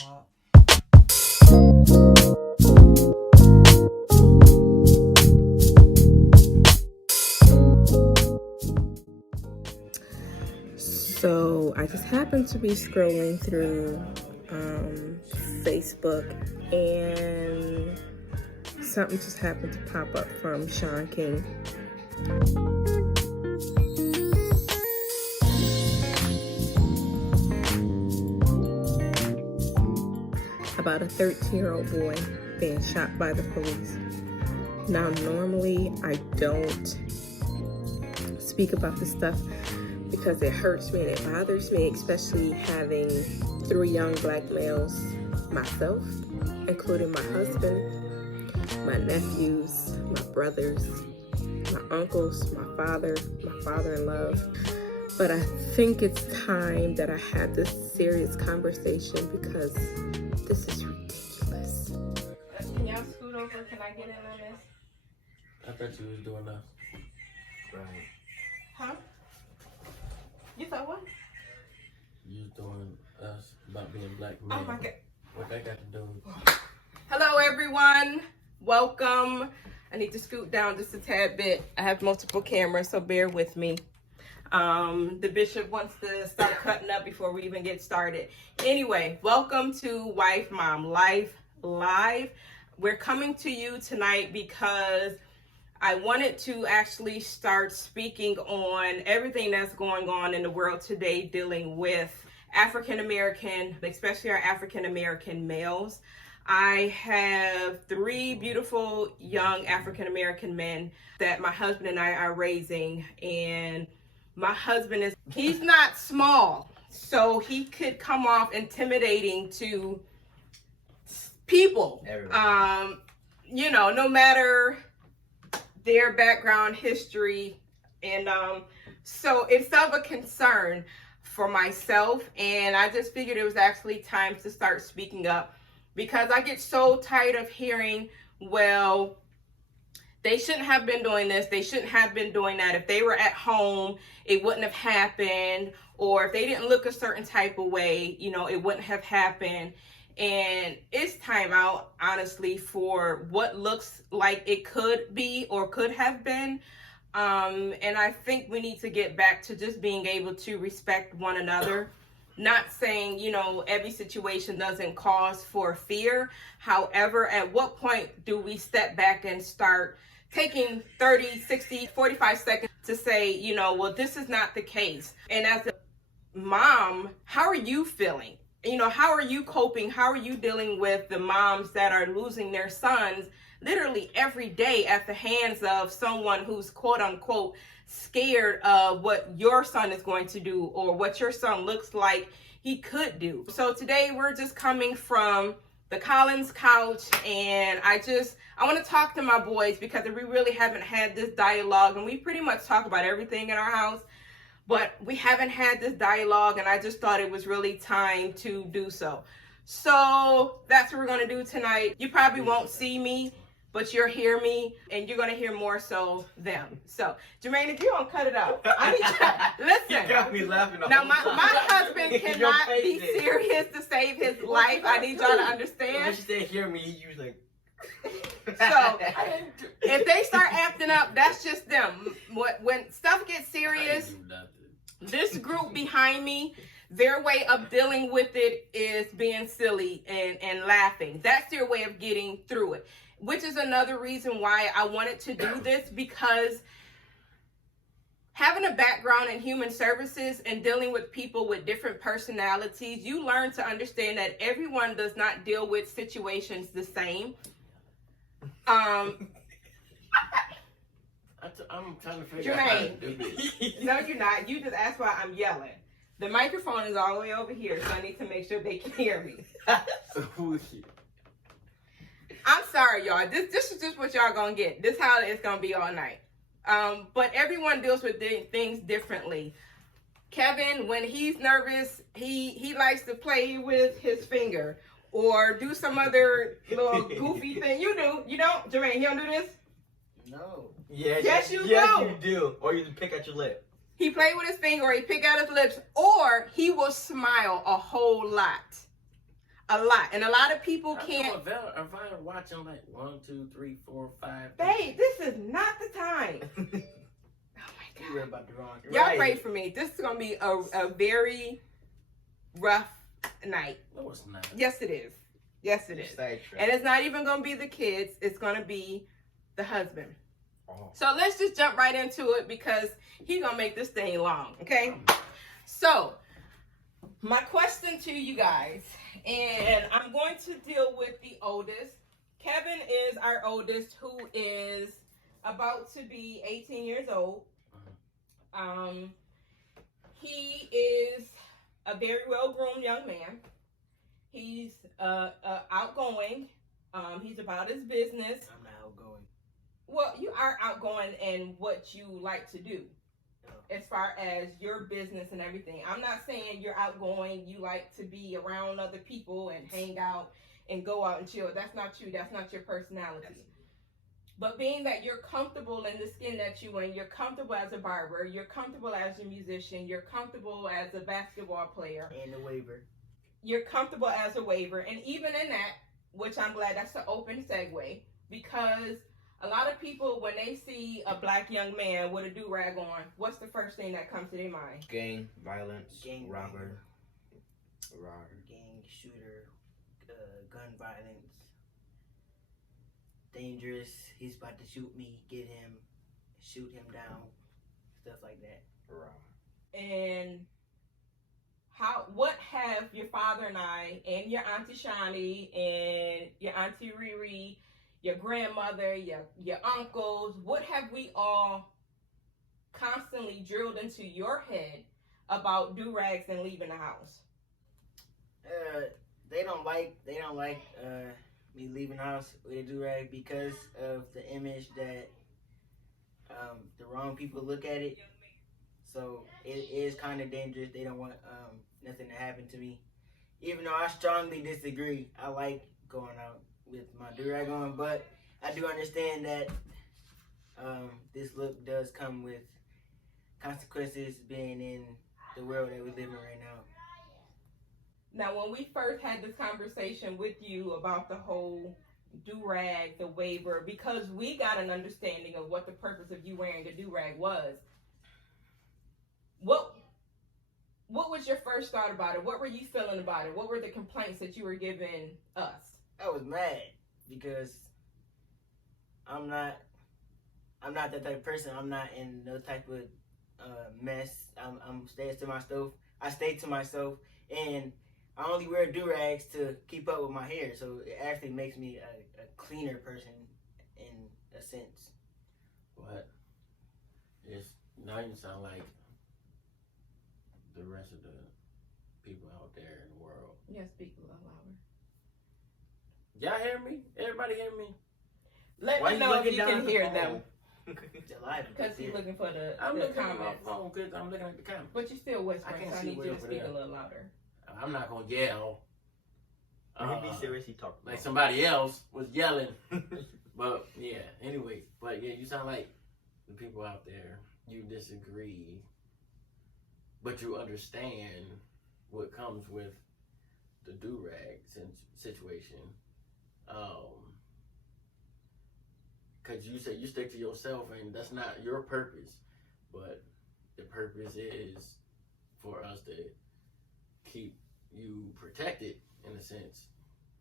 So I just happened to be scrolling through Facebook, and something just happened to pop up from Sean King. About a 13-year-old boy being shot by the police. Now, normally I don't speak about this stuff because it hurts me and it bothers me, especially having 3 young black males, myself, including my husband, my nephews, my brothers, my uncles, my father-in-law. But I think it's time that I had this serious conversation because this is ridiculous. Can y'all scoot over? Can I get in on this? I thought you was doing that. Right. Huh? You thought what? You was doing us about being black men. Oh my God. What that got to do with... Hello everyone. Welcome. I need to scoot down just a tad bit. I have multiple cameras, so bear with me. The bishop wants to start cutting up before we even get started. Anyway, welcome to Wife Mom Life Live. We're coming to you tonight because I wanted to actually start speaking on everything that's going on in the world today dealing with African American, especially our African American males. I have 3 beautiful young African American men that my husband and I are raising, and my husband he's not small, so he could come off intimidating to people. You know, no matter their background, history, and so it's of a concern for myself, and I just figured it was actually time to start speaking up because I get so tired of hearing, well, they shouldn't have been doing this, they shouldn't have been doing that. If they were at home, it wouldn't have happened, or if they didn't look a certain type of way, you know, it wouldn't have happened. And it's time out, honestly, for what looks like it could be or could have been. And I think we need to get back to just being able to respect one another. Not saying, you know, every situation doesn't cause for fear. However, at what point do we step back and start taking 30, 60, 45 seconds to say, you know, well, this is not the case. And as a mom, how are you feeling? You know, how are you coping? How are you dealing with the moms that are losing their sons literally every day at the hands of someone who's quote unquote scared of what your son is going to do or what your son looks like he could do? So today we're just coming from the Collins couch, and I want to talk to my boys because we really haven't had this dialogue, and we pretty much talk about everything in our house. But we haven't had this dialogue, and I just thought it was really time to do so. So that's what we're going to do tonight. You probably won't see me, but you'll hear me, and you're going to hear more so them. So, Jermaine, if you don't cut it out, I need you listen. You got me laughing. Now, my husband cannot be serious to save his life. I need y'all to understand. When she said hear me, he was like... So, if they start acting up, that's just them. When stuff gets serious... This group behind me, their way of dealing with it is being silly and laughing. That's their way of getting through it, which is another reason why I wanted to do this, because having a background in human services and dealing with people with different personalities, you learn to understand that everyone does not deal with situations the same. I'm trying to figure out how to do this. No, you're not. You just asked why I'm yelling. The microphone is all the way over here, so I need to make sure they can hear me. I'm sorry, y'all. This is just what y'all gonna get. This is how it's gonna be all night. But everyone deals with things differently. Kevin, when he's nervous, he likes to play with his finger or do some other little goofy thing. You do. You don't? Jermaine, you don't do this? No. Yes, you do. Or you pick at your lip. He played with his finger, or he pick out his lips, or he will smile a whole lot. A lot. And a lot of people I can't. know if I'm watching like 1, 2, 3, 4, 5. Babe, this is not the time. Oh my You read God. about the wrong. Y'all Right. pray for me. This is going to be a very rough night. No, it's not. Yes, it is. Yes, it is. Sidetrack. And it's not even going to be the kids. It's going to be the husband. Oh. So let's just jump right into it because he's going to make this thing long, okay? So, my question to you guys, and I'm going to deal with the oldest. Kevin is our oldest, who is about to be 18 years old. He is a very well-groomed young man. He's outgoing. He's about his business. I'm not outgoing. Well, you are outgoing in what you like to do, Oh. as far as your business and everything. I'm not saying you're outgoing. You like to be around other people and hang out and go out and chill. That's not you. That's not your personality. But being that you're comfortable in the skin that you in, you're comfortable as a barber, you're comfortable as a musician, you're comfortable as a basketball player, And the waiver. you're comfortable as a waiver, and even in that, which I'm glad that's an open segue, because a lot of people, when they see a black young man with a do-rag on, what's the first thing that comes to their mind? Gang violence, Gang robber. Gang shooter. Gun violence. Dangerous. He's about to shoot me. Get him. Shoot him down. Stuff like that. And what have your father and I, and your Auntie Shani, and your Auntie Riri, your grandmother, your uncles, what have we all constantly drilled into your head about do-rags and leaving the house? They don't like me leaving the house with a do-rag because of the image that the wrong people look at it. So it is kind of dangerous. They don't want nothing to happen to me. Even though I strongly disagree, I like going out with my do-rag on, but I do understand that this look does come with consequences being in the world that we live in right now. Now, when we first had this conversation with you about the whole do-rag, the waiver, because we got an understanding of what the purpose of you wearing a do-rag was, what was your first thought about it? What were you feeling about it? What were the complaints that you were giving us? I was mad because I'm not that type of person. I'm not in no type of mess. I'm staying to myself. I stay to myself, and I only wear do-rags to keep up with my hair. So it actually makes me a cleaner person in a sense. But now you sound like the rest of the people out there in the world. Yeah, speak a little louder. Y'all hear me? Everybody hear me? Let Why me you know if looking you down can at the hear phone? them, They're live. because he's looking for the I'm looking at my comments. phone because I'm looking at the camera. But you're still whispering, I can't so I see need way you to over speak there. a little louder. I'm not gonna yell. When he be serious, he talk Like somebody else was yelling. But yeah, anyway. But yeah, you sound like the people out there. You disagree, but you understand what comes with the do-rag situation. Cause you say you stick to yourself, and that's not your purpose. But the purpose is for us to keep you protected, in a sense,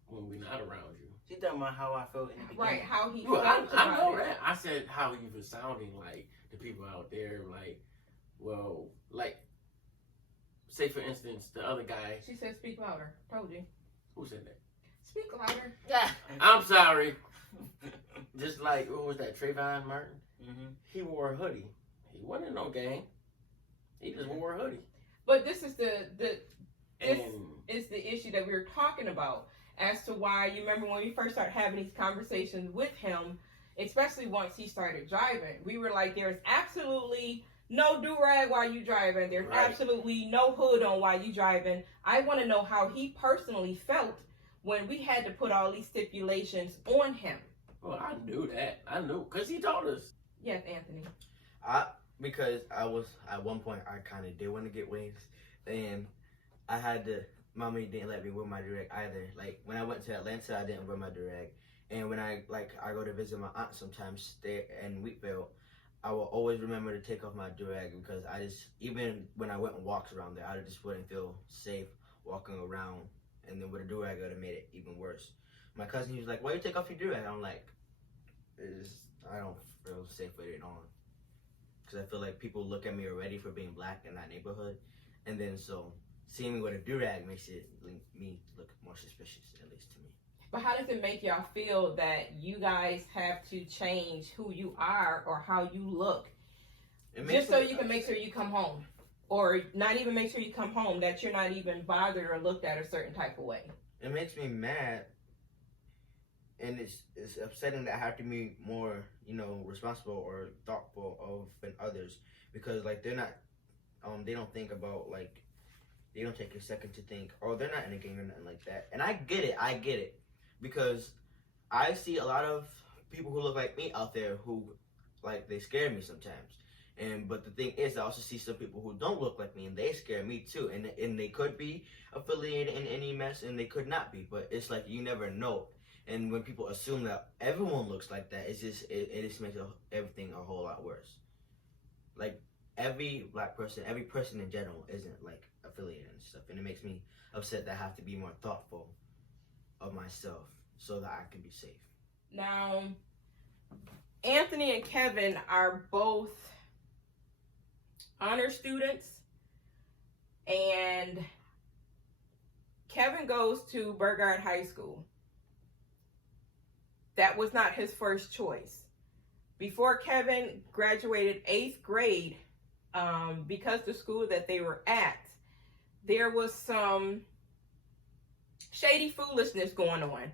when we're not around you. She talking about how I felt in the beginning. Right, how he Well, felt I know about it. that. I said how he was sounding like the people out there, like, well, like, say for instance, the other guy. She said, speak louder. Told you. Who said that? Speak louder. Yeah. I'm sorry. Just like, what was that, Trayvon Martin? Mm-hmm. He wore a hoodie. He wasn't in no gang. He just wore a hoodie. But this is this And is the issue that we were talking about as to why, you remember when we first started having these conversations with him, especially once he started driving, we were like, there's absolutely no do-rag while you driving. There's Right. absolutely no hood on while you driving. I want to know how he personally felt when we had to put all these stipulations on him. well, I knew that. I knew, because he told us. Yes, Anthony. Because I was at one point I kind of did want to get waves, and I had to mommy didn't let me wear my durag either. Like when I went to Atlanta, I didn't wear my durag, and when I go to visit my aunt sometimes stay in Wheatville, I will always remember to take off my durag because I just, even when I went and walked around there, I just wouldn't feel safe walking around, and then with a durag it would have made it even worse. My cousin, he was like, "Why you take off your durag?" I'm like, I don't feel safe with it on, because I feel like people look at me already for being black in that neighborhood, and then so seeing me with a durag makes me look more suspicious, at least to me. But how does it make y'all feel that you guys have to change who you are or how you look just so you can make sure you come home? Or not even make sure you come home, that you're not even bothered or looked at a certain type of way? It makes me mad, and it's upsetting that I have to be more, responsible or thoughtful of than others, because like they're not, they don't think about, like, they don't take a second to think, oh, they're not in a gang or nothing like that. And I get it, because I see a lot of people who look like me out there who, like, they scare me sometimes. But the thing is, I also see some people who don't look like me, and they scare me too. And they could be affiliated in any mess, and they could not be. But it's like you never know. And when people assume that everyone looks like that, it just makes everything a whole lot worse. Like, every black person, every person in general isn't, like, affiliated and stuff. And it makes me upset that I have to be more thoughtful of myself so that I can be safe. Now, Anthony and Kevin are both honor students, and Kevin goes to Burgard High School. That was not his first choice. Before Kevin graduated 8th grade, because the school that they were at, there was some shady foolishness going on,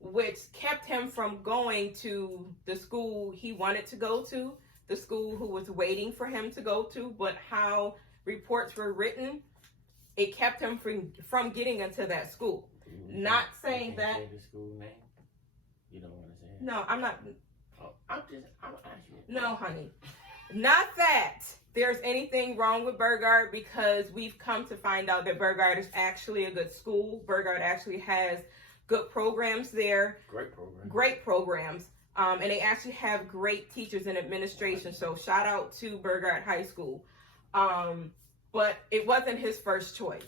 which kept him from going to the school he wanted to go to, the school who was waiting for him to go to. But how reports were written, it kept him from getting into that school. Not saying that. Say the school name? You don't want to say it? No, I'm not. Oh, I'm asking. No, honey. Not that there's anything wrong with Burgard, because we've come to find out that Burgard is actually a good school. Burgard actually has good programs there. Great programs. And they actually have great teachers and administration. So shout out to Burgard High School. But it wasn't his first choice.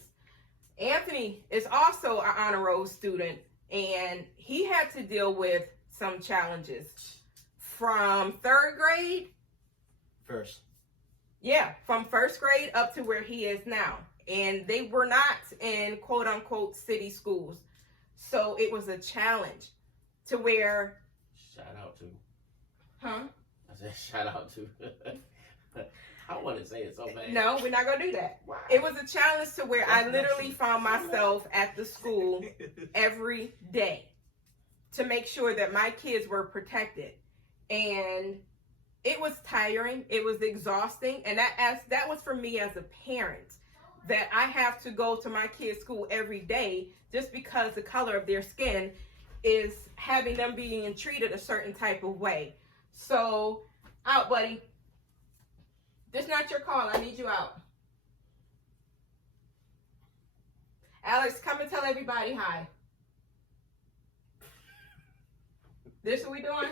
Anthony is also an honor roll student, and he had to deal with some challenges from 3rd grade. From 1st grade up to where he is now. And they were not in quote unquote city schools. So it was a challenge to where. Shout out to. Huh? I said shout out to. I want to say it so bad. No, we're not going to do that. Why? It was a challenge to where I literally found myself at the school every day to make sure that my kids were protected. And it was tiring. It was exhausting. And that was for me as a parent, that I have to go to my kids' school every day just because the color of their skin is having them being treated a certain type of way. So, out, buddy. This is not your call. I need you out. Alex, come and tell everybody hi. This what we doing?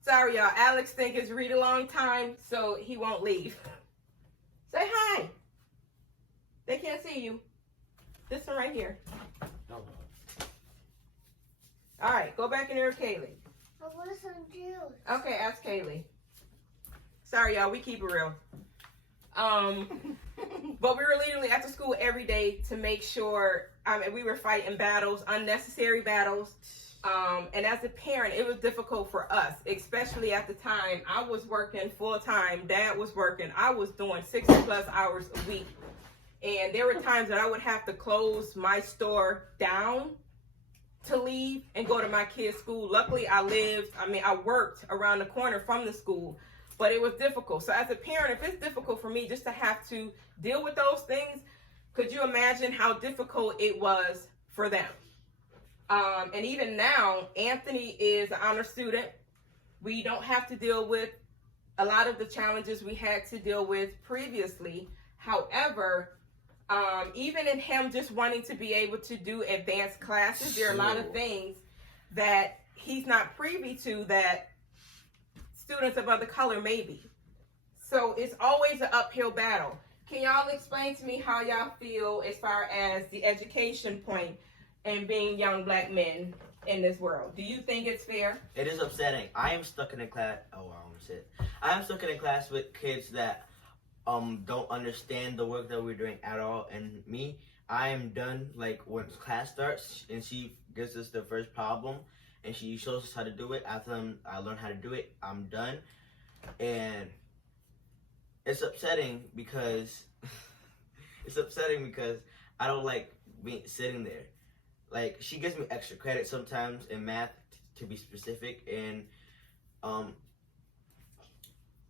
Sorry, y'all. Alex think it's read a long time, so he won't leave. Say hi. They can't see you. This one right here. All right, go back in there with Kaylee. I want some juice. Okay, ask Kaylee. Sorry, y'all. We keep it real. But we were literally at the school every day to make sure, we were fighting battles, unnecessary battles. And as a parent, it was difficult for us, especially at the time. I was working full time. Dad was working. I was doing 60+ hours a week. And there were times that I would have to close my store down to leave and go to my kids' school. Luckily, I worked around the corner from the school, but it was difficult. So as a parent, if it's difficult for me just to have to deal with those things, could you imagine how difficult it was for them? And even now, Anthony is an honor student. We don't have to deal with a lot of the challenges we had to deal with previously. However, Even in him just wanting to be able to do advanced classes, there are a lot of things that he's not privy to that students of other color may be. So it's always an uphill battle. Can y'all explain to me how y'all feel as far as the education point and being young black men in this world? Do you think it's fair? It is upsetting. I am stuck in a class. Oh, I almost said. I am stuck in a class with kids that don't understand the work that we're doing at all. And me, I am done. Like when class starts and she gives us the first problem and she shows us how to do it. After I learn how to do it, I'm done. And it's upsetting because I don't like sitting there. Like she gives me extra credit sometimes in math to be specific, and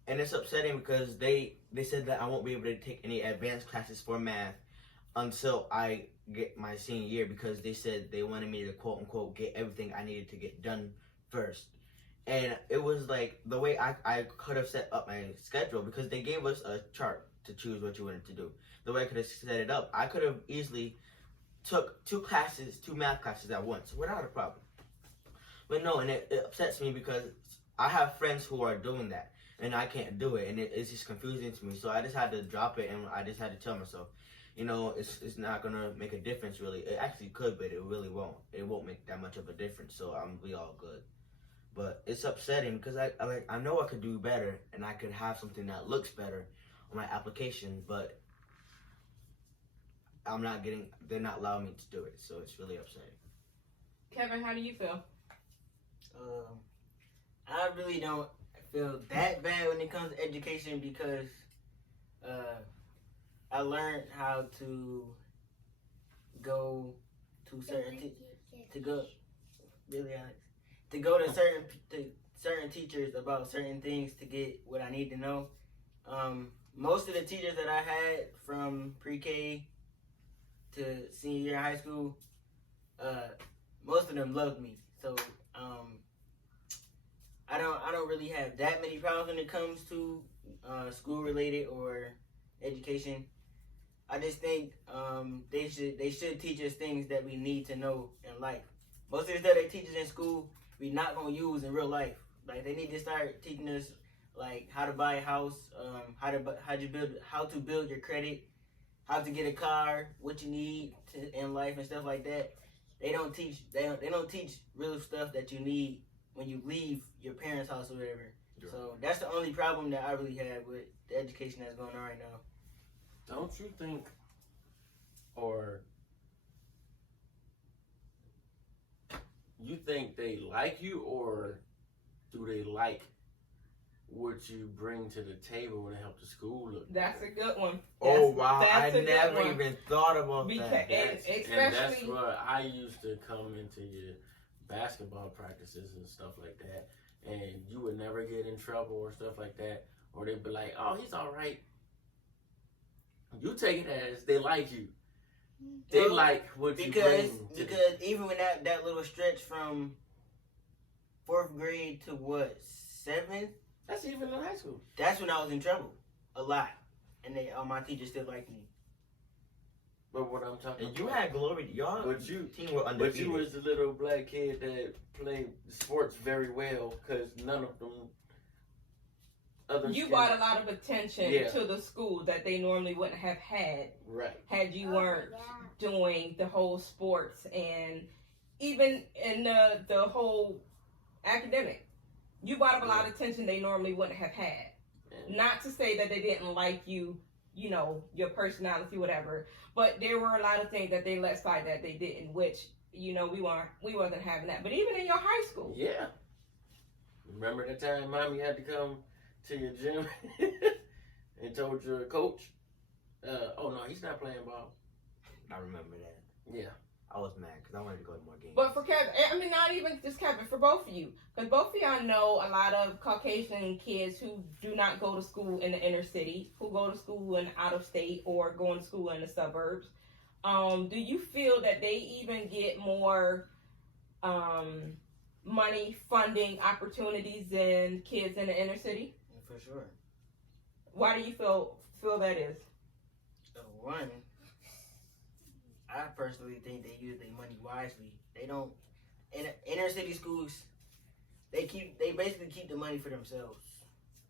it's upsetting because they said that I won't be able to take any advanced classes for math until I get my senior year because they said they wanted me to quote unquote get everything I needed to get done first. And it was like the way I could have set up my schedule because they gave us a chart to choose what you wanted to do. The way I could have set it up, I could have easily took two math classes at once without a problem. But no, and it upsets me because I have friends who are doing that and I can't do it, and it's just confusing to me. So I just had to drop it, and I just had to tell myself, you know, it's not gonna make a difference really. It actually could, but it really won't. It won't make that much of a difference. So I'm be all good. But it's upsetting because I know I could do better and I could have something that looks better on my application, but they're not allowing me to do it, so it's really upsetting. Kevin, how do you feel? I really don't feel that bad when it comes to education because I learned how to go to certain certain teachers about certain things to get what I need to know. Most of the teachers that I had from pre-K to senior year in high school, most of them loved me. So I don't really have that many problems when it comes to school related or education. I just think they should teach us things that we need to know in life. Most of the stuff they teach us in school, we're not gonna use in real life. Like they need to start teaching us like how to buy a house, how to build your credit, how to get a car, what you need in life and stuff like that. They don't teach real stuff that you need when you leave your parents' house or whatever. Yeah. So that's the only problem that I really have with the education that's going on right now. Don't you think, or you think they like you, or do they like what you bring to the table to help the school look That's better? a good one. Oh wow, that's I a good never one. even thought about Because, that. and And that's especially what I used to come into your basketball practices and stuff like that, and you would never get in trouble or stuff like that, or they'd be like, "Oh, he's all right." You take it as they like you. They Well, like what you because bring. To even when that little stretch from 4th grade to what 7th, that's even in high school. that's when I was in trouble a lot, and my teachers still liked me. But what I'm talking And you about, had glory, y'all. But you- team were but undefeated. you was the little black kid that played sports very well because none of them. you brought a lot of attention Yeah. to the school that they normally wouldn't have had you Oh, weren't yeah. doing the whole sports and even in the whole academic. You brought up a lot of attention they normally wouldn't have had. And Not to say that they didn't like you, you know, your personality, whatever, but there were a lot of things that they let slide that they didn't, which, you know, we wasn't having that. But even in your high school. yeah. Remember the time Mommy had to come to your gym and told your coach, "Oh no, he's not playing ball." I remember that. Yeah. I was mad because I wanted to go to more games. But for Kevin, I mean, not even just Kevin, for both of you. Because both of y'all know a lot of Caucasian kids who do not go to school in the inner city, who go to school in out of state or going to school in the suburbs. Do you feel that they even get more money, funding opportunities than kids in the inner city? For sure. Why do you feel that is? One, I personally think they use their money wisely. They don't. In inner city schools, they basically keep the money for themselves,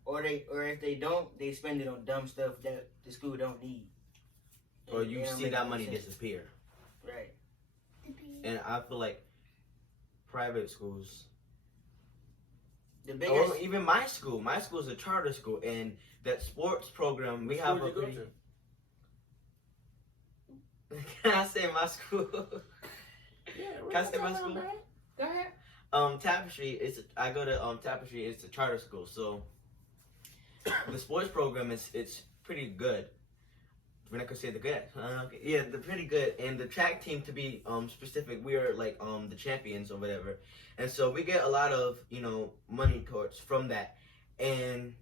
or if they don't, they spend it on dumb stuff that the school don't need. Or And you they don't see make that no money sense. disappear. Right. And I feel like private schools, The biggest. or even my school is a charter school, and that sports program we What have school a you go pretty. to? Can I say my school? Yeah, Can I say my school? Go ahead. Tapestry. I go to Tapestry. It's a charter school, so the sports program it's pretty good. We're not gonna say the good. Okay. Yeah, they're pretty good. And the track team, to be specific, we are like the champions or whatever. And so we get a lot of money towards from that. And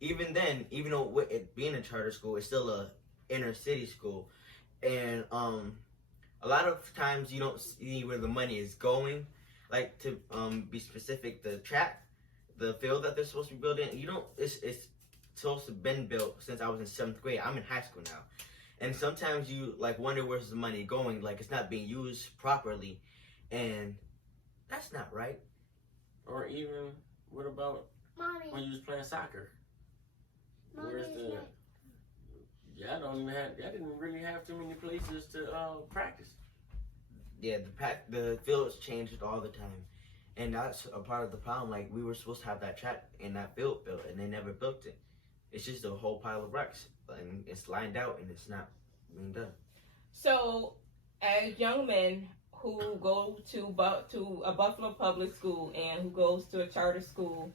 even then, even though with it being a charter school, it's still a inner city school. And a lot of times you don't see where the money is going. Like to be specific, the track, the field that they're supposed to be building, it's supposed to have been built since I was in 7th grade. I'm in high school now. And sometimes you like wonder where's the money going, like it's not being used properly, and that's not right. Or even, what about Mommy. when you was playing soccer? Where's Mommy's the? not. Y'all didn't really have too many places to practice. Yeah, the fields changed all the time, and that's a part of the problem. Like we were supposed to have that track and that field built, and they never built it. It's just a whole pile of wrecks, and it's lined out, and it's not being done. So, as young men who go to a Buffalo public school and who goes to a charter school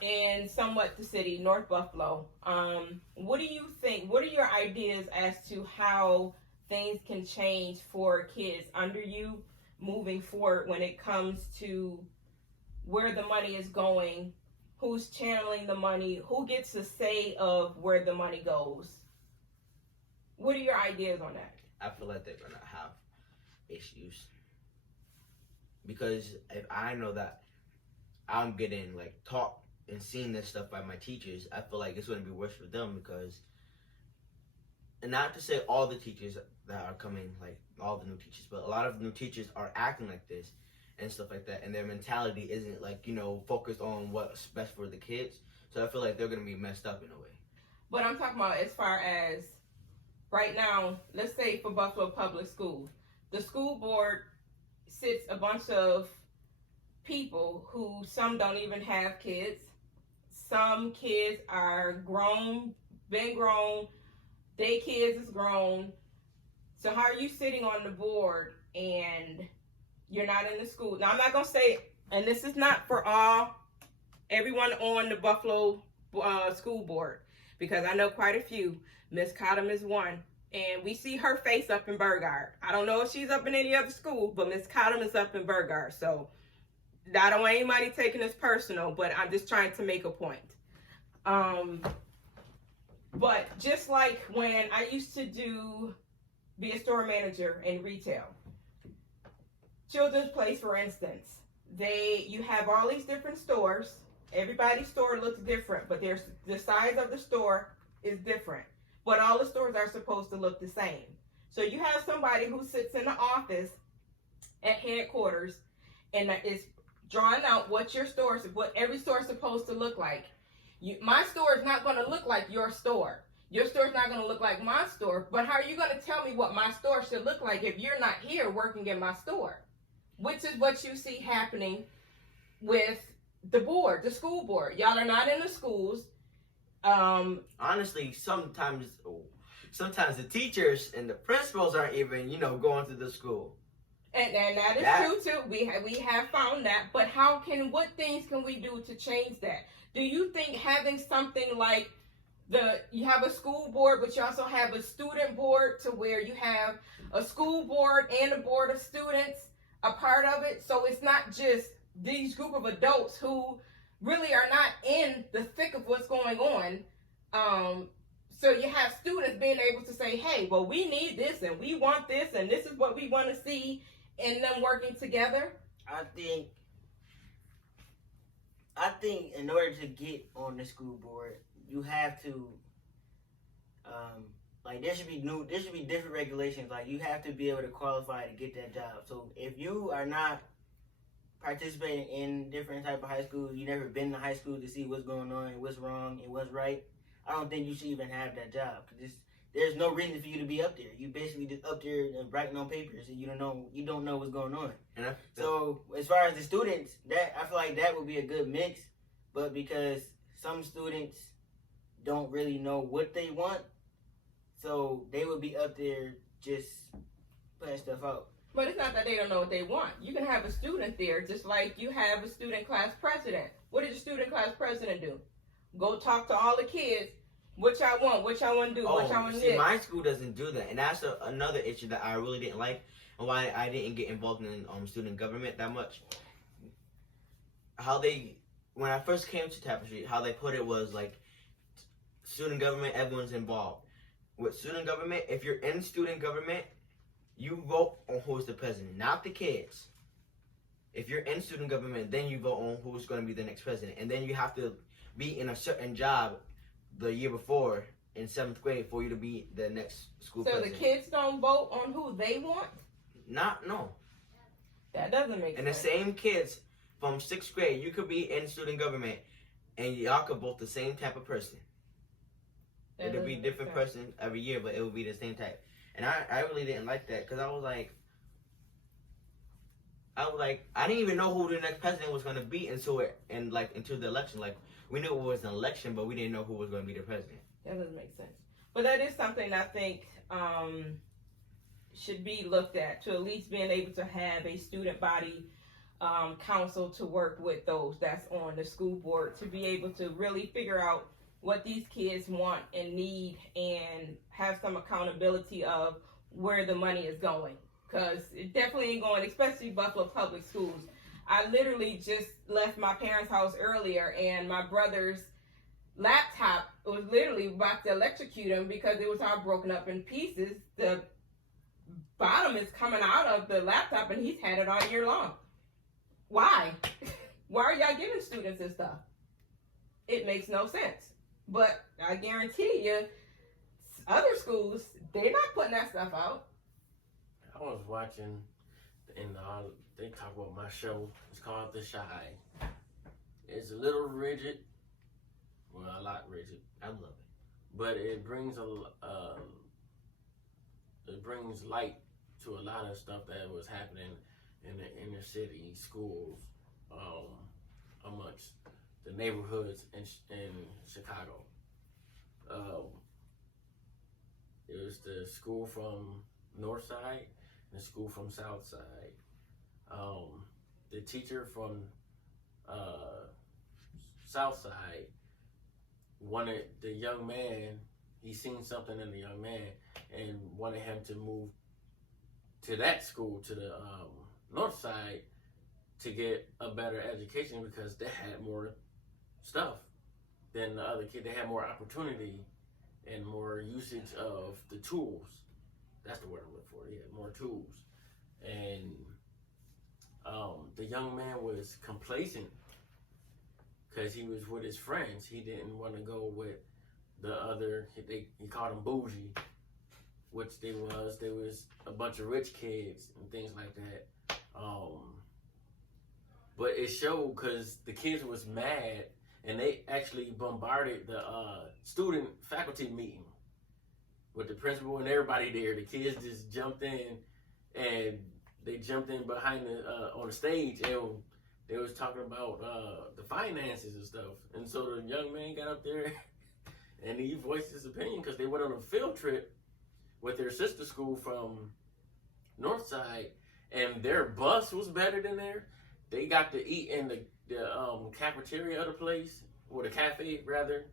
in somewhat the city, North Buffalo, what do you think? What are your ideas as to how things can change for kids under you moving forward when it comes to where the money is going, who's channeling the money, who gets a say of where the money goes? What are your ideas on that? I feel like they're gonna have issues because if I know that I'm getting like taught and seeing this stuff by my teachers, I feel like it's gonna be worse for them because, and not to say all the teachers that are coming, like all the new teachers, but a lot of new teachers are acting like this and stuff like that, and their mentality isn't like focused on what's best for the kids. So I feel like they're gonna be messed up in a way. But I'm talking about as far as right now, let's say for Buffalo Public Schools, the school board sits a bunch of people who some don't even have kids. Some kids are grown, been grown, their kids is grown. So how are you sitting on the board and you're not in the school? Now I'm not gonna say, and this is not for everyone on the Buffalo school board, because I know quite a few. Miss Cottom is one, and we see her face up in Burgard. I don't know if she's up in any other school, but Miss Cottom is up in Burgard. So I don't want anybody taking this personal, but I'm just trying to make a point. But just like when I used to be a store manager in retail, Children's Place, for instance, you have all these different stores. Everybody's store looks different, but the size of the store is different. But all the stores are supposed to look the same. So you have somebody who sits in the office at headquarters and is drawing out what every store is supposed to look like. My store is not going to look like your store. Your store is not going to look like my store. But how are you going to tell me what my store should look like if you're not here working in my store? Which is what you see happening with the board, the school board. Y'all are not in the schools. Honestly, sometimes the teachers and the principals aren't even going to the school. And that is true too. We have found that. But what things can we do to change that? Do you think having something like you have a school board, but you also have a student board, to where you have a school board and a board of students a part of it, so it's not just these group of adults who really are not in the thick of what's going on. So you have students being able to say, hey, well, we need this and we want this and this is what we want to see, and them working together. I think in order to get on the school board, you have to Like there should be different regulations. Like you have to be able to qualify to get that job. So if you are not participating in different type of high schools, you never been to high school to see what's going on and what's wrong and what's right, I don't think you should even have that job. Cause there's no reason for you to be up there. You basically just up there and writing on papers, and you don't know what's going on. And So as far as the students, that I feel like that would be a good mix, but because some students don't really know what they want, so they would be up there just putting stuff out. But it's not that they don't know what they want. You can have a student there just like you have a student class president. What does a student class president do? Go talk to all the kids. What y'all want? What y'all want to do? What y'all want to do? My school doesn't do that, and that's another issue that I really didn't like, and why I didn't get involved in student government that much. When I first came to Tapestry, how they put it was like, student government, everyone's involved. With student government, if you're in student government, you vote on who's the president, not the kids. If you're in student government, then you vote on who's going to be the next president, and then you have to be in a certain job the year before in 7th grade for you to be the next school president. So the kids don't vote on who they want? No. That doesn't make And sense. the same kids from 6th grade, you could be in student government and y'all could vote the same type of person. It'll be a different person every year, but it will be the same type. And I really didn't like that, because I was like, I didn't even know who the next president was going to be until the election. Like, we knew it was an election, but we didn't know who was going to be the president. That doesn't make sense. But that is something I think should be looked at least being able to have a student body council to work with those that's on the school board, to be able to really figure out what these kids want and need and have some accountability of where the money is going. Because it definitely ain't going, especially Buffalo Public Schools. I literally just left my parents' house earlier, and my brother's laptop was literally about to electrocute him because it was all broken up in pieces. The bottom is coming out of the laptop, and he's had it all year long. Why? Why are y'all giving students this stuff? It makes no sense. But I guarantee you, other schools, they're not putting that stuff out. I was watching, and they talk about my show. It's called The Shy. It's a little rigid, well, a lot rigid. I love it. But it brings light to a lot of stuff that was happening in the inner city schools, amongst the neighborhoods in Chicago. It was the school from North Side and the school from South Side. The teacher from South Side wanted the young man, he seen something in the young man and wanted him to move to that school, to the North Side, to get a better education because they had more stuff than the other kid. They had more opportunity and more usage of the tools. That's the word I'm looking for. They had more tools. And the young man was complacent because he was with his friends. He didn't want to go with the other, he called them bougie, which they was. There was a bunch of rich kids and things like that. But it showed because the kids was mad, and they actually bombarded the student faculty meeting with the principal and everybody there. The kids just jumped in, and they jumped in behind on the stage, and they was talking about the finances and stuff. And so the young man got up there and he voiced his opinion because they went on a field trip with their sister school from Northside, and their bus was better than theirs. They got to eat in the cafeteria of the place, or the cafe rather,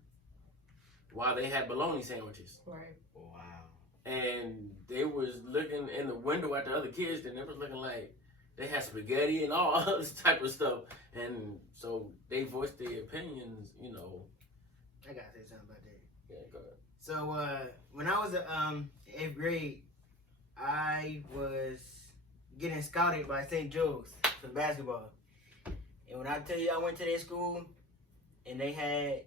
while they had bologna sandwiches. Right. Wow. And they was looking in the window at the other kids, and they was looking like they had spaghetti and all other type of stuff. And so they voiced their opinions, you know. I gotta say something about that. Yeah, go ahead. So when I was in 8th grade, I was getting scouted by St. Joe's for basketball. And when I tell you I went to their school and they had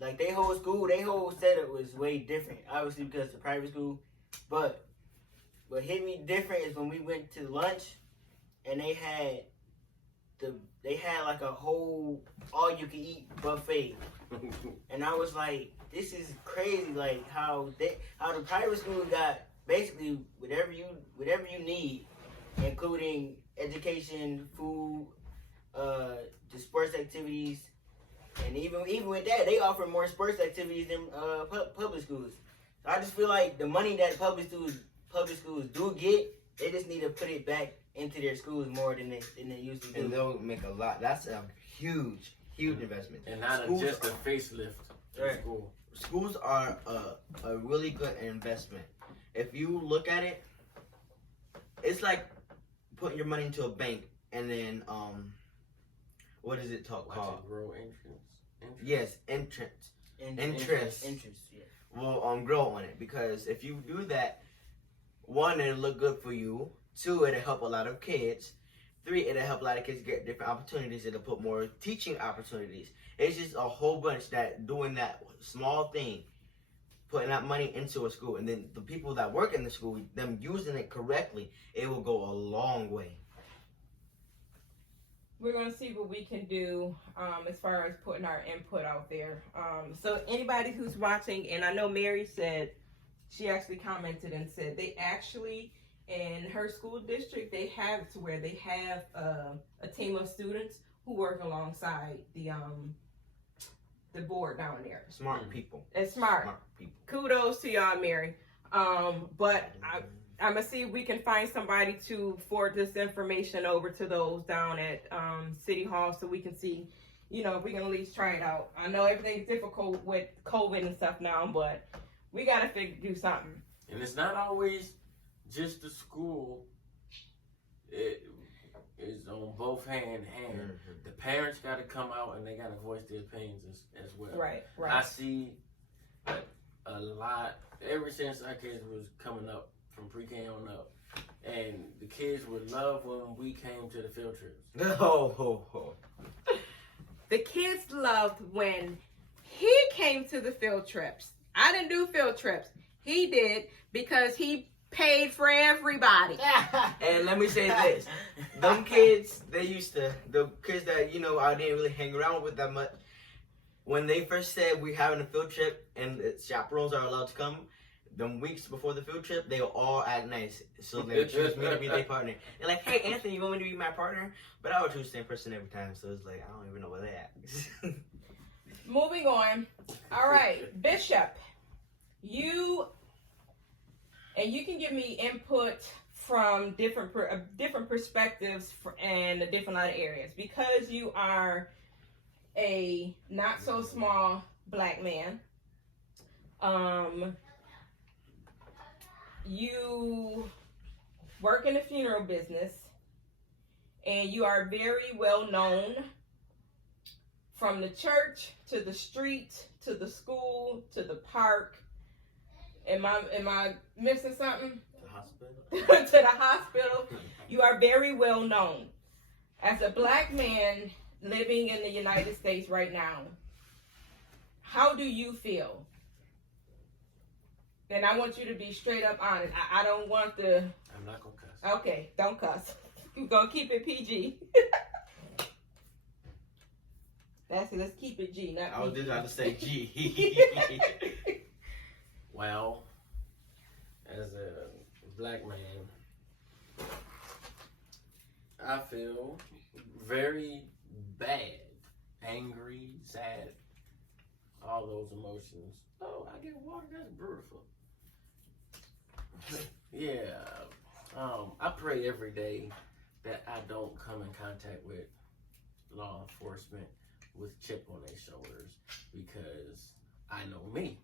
like they whole setup was way different. Obviously because it's a private school, but what hit me different is when we went to lunch and they had like a whole all you can eat buffet, and I was like, this is crazy. Like how the private school got basically whatever you need, including education, food, the sports activities, and even with that, they offer more sports activities than public schools. So I just feel like the money that public schools do get, they just need to put it back into their schools more than they usually do. And they'll make a lot. That's a huge investment. And not Schools just a facelift in Right. school. Schools are a really good investment. If you look at it, it's like putting your money into a bank and then what is it Watch called? it grow entrance. Yes, interest. Interest, yeah. Will grow on it, because if you do that, one, it'll look good for you. Two, it'll help a lot of kids. Three, it'll help a lot of kids get different opportunities. It'll put more teaching opportunities. It's just a whole bunch that doing that small thing, putting that money into a school, and then the people that work in the school, them using it correctly, it will go a long way. We're going to see what we can do as far as putting our input out there. So anybody who's watching, and I know Mary said, she actually commented and said they actually, in her school district, they have it to where they have a team of students who work alongside the board down there. Smart people. It's smart. Smart people. Kudos to y'all, Mary. But I'm gonna see if we can find somebody to forward this information over to those down at City Hall, so we can see, if we can at least try it out. I know everything's difficult with COVID and stuff now, but we gotta do something. And it's not always just the school. It is on both hand. Mhm. The parents got to come out and they got to voice their opinions as well. Right. I see a lot ever since our kids was coming up from pre-K on up, and the kids would love when we came to the field trips. Oh. The kids loved when he came to the field trips. I didn't do field trips. He did, because he paid for everybody. And let me say this. Them kids, the kids that, I didn't really hang around with that much, when they first said we're having a field trip and chaperones are allowed to come, them weeks before the field trip, they will all act nice. So they choose me to be their partner. They're like, hey, Anthony, you want me to be my partner? But I would choose the same person every time. So it's like, I don't even know where they're at. Moving on. All right, Bishop, you can give me input from different perspectives and different other areas, because you are a not so small black man. You work in the funeral business, and you are very well known from the church to the street to the school to the park. Am I missing something? The hospital. To the hospital. You are very well known. As a black man living in the United States right now, how do you feel? And I want you to be straight up honest. I don't want the... I'm not going to cuss. Okay, don't cuss. We're going to keep it PG. Let's keep it G, not I was PG. just about to say G. Well, as a black man, I feel very bad, angry, sad, all those emotions. Oh, I get water, that's beautiful. Yeah, I pray every day that I don't come in contact with law enforcement with chip on their shoulders, because I know me.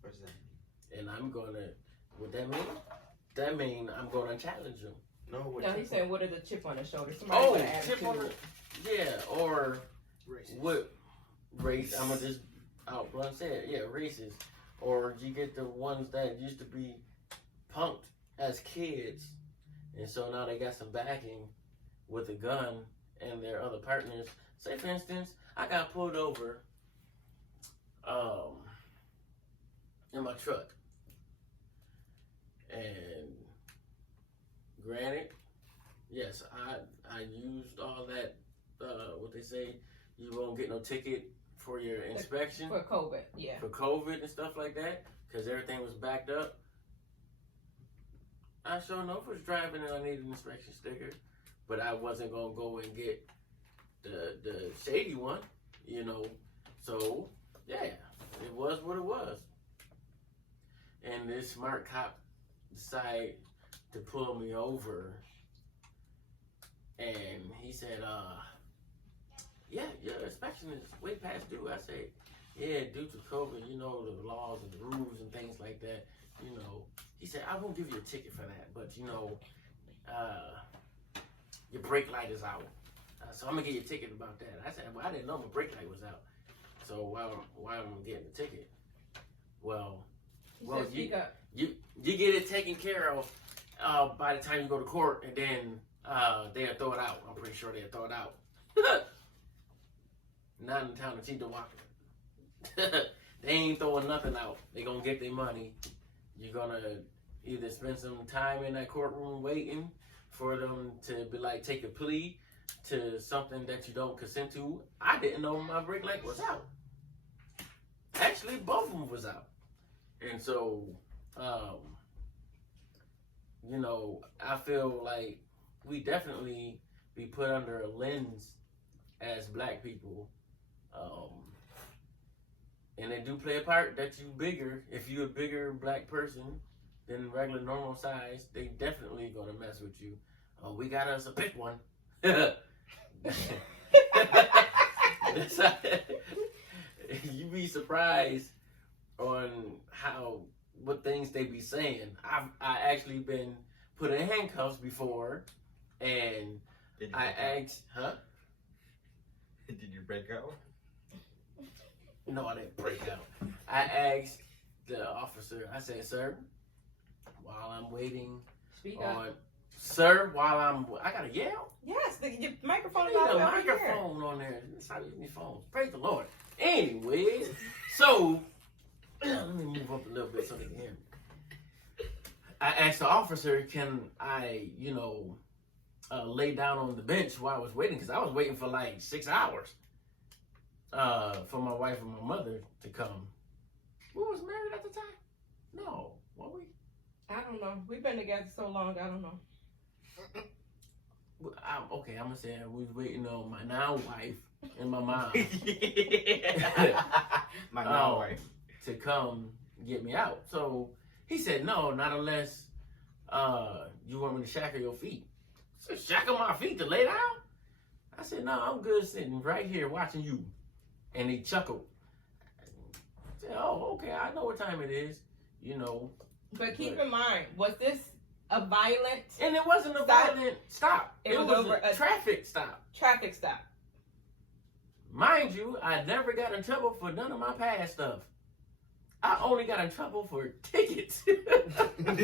What's that? And I'm gonna, what that mean? That mean I'm gonna challenge them. No, No, he's saying, what is a chip on the shoulder? Somebody Oh, put an chip on attitude. the, yeah, or Racist. what race, I'm gonna just out blunt say it, yeah, racist. Or you get the ones that used to be punked as kids, and so now they got some backing with a gun and their other partners. Say for instance, I got pulled over in my truck. And granted, yes, I used all that, what they say, you won't get no ticket for your inspection. For COVID, yeah. For COVID and stuff like that, because everything was backed up. I sure enough was driving and I needed an inspection sticker, but I wasn't going to go and get the shady one, you know. So, yeah, it was what it was. And this smart cop decided to pull me over, and he said, yeah, your inspection is way past due. I said, yeah, due to COVID, you know, the laws and the rules and things like that, you know. He said, I won't give you a ticket for that, but, you know, your brake light is out. So I'm going to give you a ticket about that. I said, well, I didn't know my brake light was out. So why am I getting the ticket? Well, you get it taken care of by the time you go to court, and then they'll throw it out. I'm pretty sure they'll throw it out. Not in town to cheat the walker. They ain't throwing nothing out. They gonna get their money. You're gonna either spend some time in that courtroom waiting for them to be like, take a plea to something that you don't consent to. I didn't know my brake light was out. Actually, both of them was out. And so, you know, I feel like we definitely be put under a lens as black people. And they do play a part that you bigger. If you're a bigger black person than regular normal size, they definitely gonna mess with you. We got us a big one. You be surprised on what things they be saying. I actually been put in handcuffs before, and I asked, huh? Did you break out? No, I didn't break out. I asked the officer, I said, sir, while I'm waiting sir, I gotta yell? Yes, your microphone is There's all a over here. microphone on there. That's how you use your phone. Praise the Lord. Anyways, so, let me move up a little bit so they can hear me. I asked the officer, can I, you know, lay down on the bench while I was waiting? Because I was waiting for like 6 hours. For my wife and my mother to come. We was married at the time? No, were we? I don't know. We've been together so long, I don't know. Okay, I'm gonna say we was waiting on my now wife and my mom. My now wife. To come get me out. So he said, no, not unless you want me to shackle your feet. I said, shackle my feet to lay down? I said, no, I'm good sitting right here watching you. And he chuckled. I said, oh, okay, I know what time it is, you know. But keep in mind, was this a violent... And it wasn't a violent stop. It was over a traffic stop. Traffic stop. Mind you, I never got in trouble for none of my past stuff. I only got in trouble for tickets. But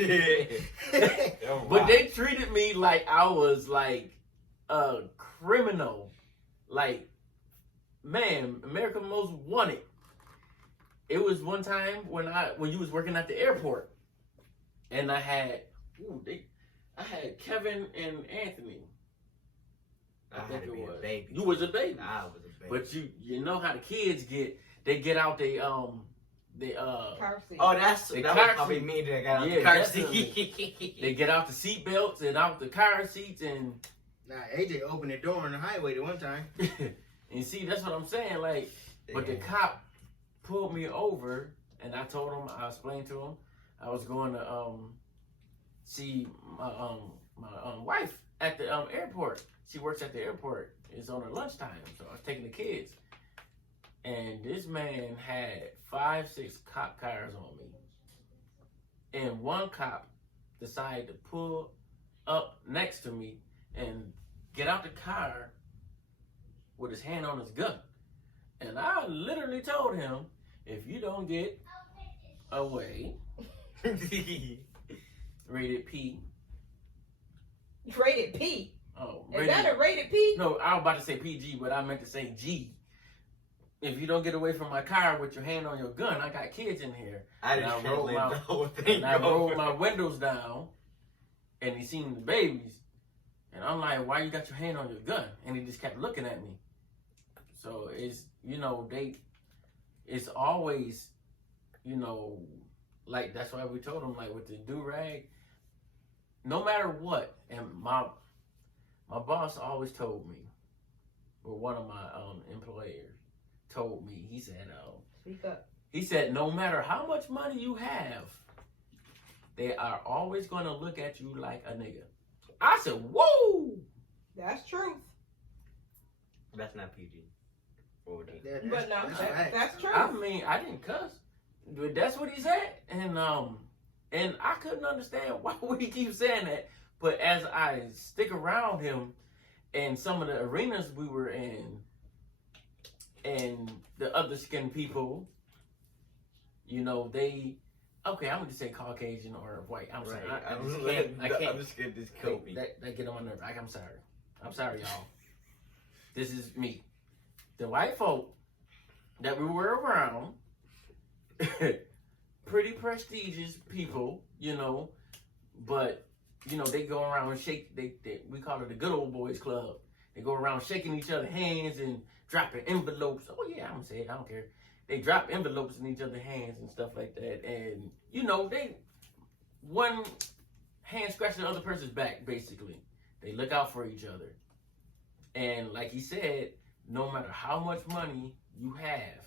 they treated me like I was like a criminal. Like, man, America Most Wanted. It was one time when you was working at the airport, and I had Kevin and Anthony. I think it was. Baby. You was a baby. I was a baby. But you know how the kids get. They get out car seat. Oh, that was probably me that got out the car seat. They get out the seat belts and out the car seats and. Nah, AJ opened the door on the highway the one time. And see, that's what I'm saying. Like, but the cop pulled me over, and I told him, I explained to him, I was going to see my wife at the airport. She works at the airport. It's on her lunchtime, so I was taking the kids. And this man had 5-6 cop cars on me. And one cop decided to pull up next to me and get out the car with his hand on his gun. And I literally told him, if you don't get away, rated P. Rated P? Oh, Is that a rated P? No, I was about to say PG, but I meant to say G. if you don't get away from my car with your hand on your gun, I got kids in here. I And didn't I rolled translate my- the whole thing. And I bro. rolled my windows down, and he seen the babies, and I'm like, "Why you got your hand on your gun?" And he just kept looking at me. So it's, you know, it's always, you know, like that's why we told him, like with the do-rag, no matter what. And my boss always told me, or one of my employers told me, he said, Speak up. he said, no matter how much money you have, they are always going to look at you like a nigga. I said, whoa! That's truth. That's not PG. But no, that's true. I mean, I didn't cuss. But that's what he said. And I couldn't understand why would he keep saying that. But as I stick around him and some of the arenas we were in and the other skinned people, you know, I'm gonna just say Caucasian or white. I'm sorry. I can't. I'm just scared this killed me. That get on my nerves. I'm sorry. I'm sorry, y'all. This is me. The white folk that we were around, pretty prestigious people, you know, but, you know, they go around and shake, we call it the good old boys club. They go around shaking each other's hands and dropping envelopes. Oh, yeah, I'm going to say it. I don't care. They drop envelopes in each other's hands and stuff like that. And, you know, one hand scratching the other person's back, basically. They look out for each other. And like he said, no matter how much money you have,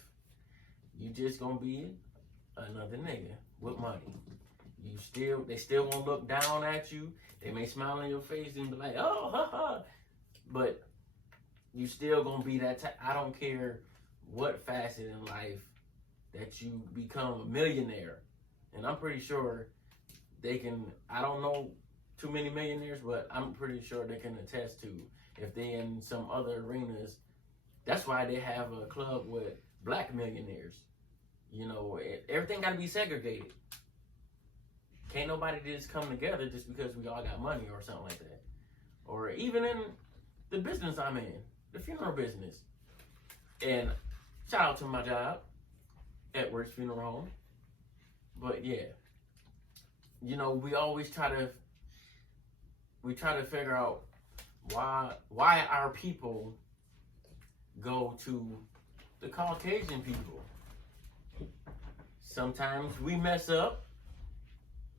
you just gonna be another nigga with money. They still won't look down at you. They may smile in your face and be like, oh, ha, ha. But you still gonna be that type. I don't care what facet in life that you become a millionaire. And I'm pretty sure I don't know too many millionaires, but I'm pretty sure they can attest to if they in some other arenas. That's why they have a club with black millionaires. You know, everything got to be segregated. Can't nobody just come together just because we all got money or something like that. Or even in the business I'm in, the funeral business. And shout out to my job, Edwards Funeral Home. But yeah, you know, we always try to figure out why our people go to the Caucasian people. Sometimes we mess up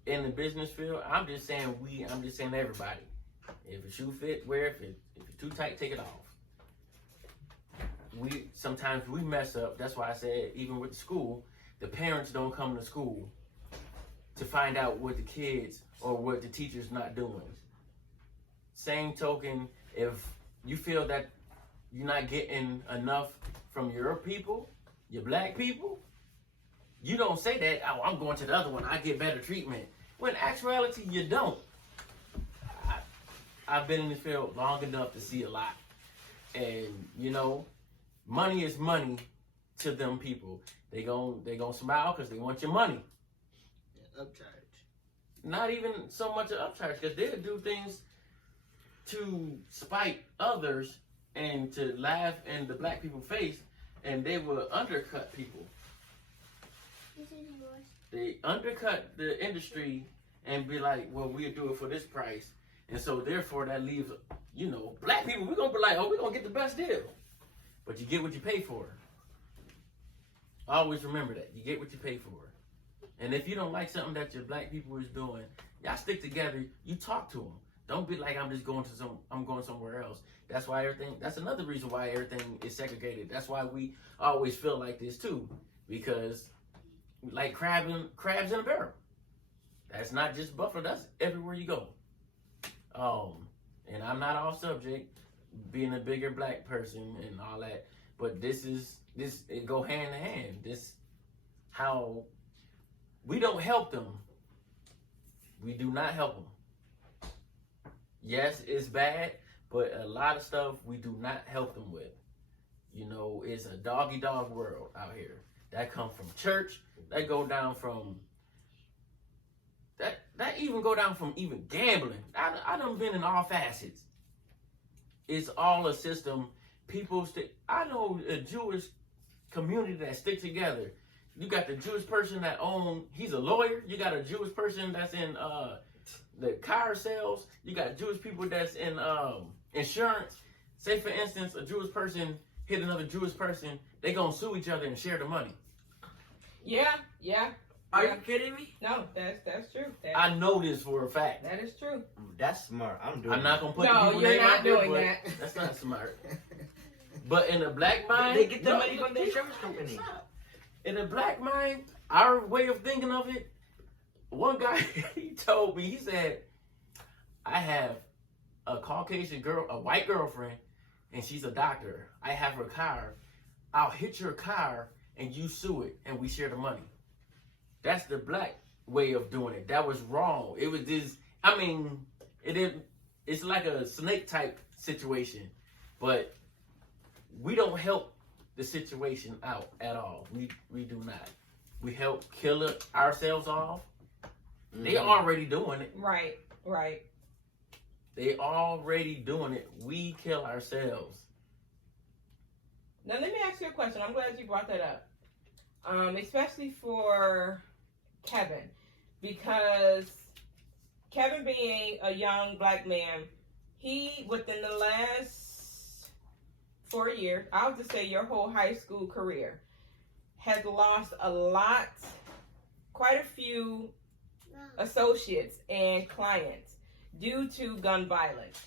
in the business field. I'm just saying everybody. If a shoe fit, wear it. If it's too tight, take it off. Sometimes we mess up. That's why I said, even with the school, the parents don't come to school to find out what the kids or what the teacher's not doing. Same token, if you feel that you're not getting enough from your people, your black people, you don't say that, oh, I'm going to the other one, I get better treatment. When in actuality, you don't. I've been in this field long enough to see a lot. And, you know, money is money to them people. They gon' smile because they want your money. Yeah, upcharge. Not even so much an upcharge, because they'll do things to spite others and to laugh in the black people's face, and they will undercut people. This is yours. They undercut the industry and be like, well, we'll do it for this price. And so therefore that leaves, you know, black people, we're going to be like, oh, we're going to get the best deal. But you get what you pay for. Always remember that. You get what you pay for. And if you don't like something that your black people is doing, y'all stick together, you talk to them. Don't be like, I'm going somewhere else. That's another reason why everything is segregated. That's why we always feel like this too. Because like crabs in a barrel. That's not just Buffalo, that's everywhere you go. And I'm not off subject, being a bigger black person and all that, but it go hand in hand. This how we don't help them. We do not help them. Yes, it's bad, but a lot of stuff we do not help them with. You know, it's a dog-eat-dog world out here. That come from church. That go down from that even go down from even gambling. I done been in all facets. It's all a system. I know a Jewish community that stick together. You got the Jewish person that he's a lawyer. You got a Jewish person that's in the car sales. You got Jewish people that's in insurance. Say for instance, a Jewish person hit another Jewish person, they gonna sue each other and share the money. Yeah. Are you kidding me? No, that's true. I know this for a fact. That is true. That's smart. I'm doing. I'm not gonna put the No, people you're name not out there, doing but that. that's not smart. But in a black mind, They get the no, money from the insurance company. in a black mind, our way of thinking of it, one guy, he told me, he said, I have a Caucasian girl, a white girlfriend, and she's a doctor. I have her car. I'll hit your car and you sue it and we share the money. That's the black way of doing it. That was wrong. It was this, I mean, it's like a snake type situation, but we don't help the situation out at all. We do not. We help kill ourselves off. They already doing it. Right. They already doing it. We kill ourselves. Now let me ask you a question. I'm glad you brought that up. Especially for Kevin. Because Kevin being a young black man, he, within the last 4 years, I'll just say your whole high school career, has lost quite a few associates and clients due to gun violence.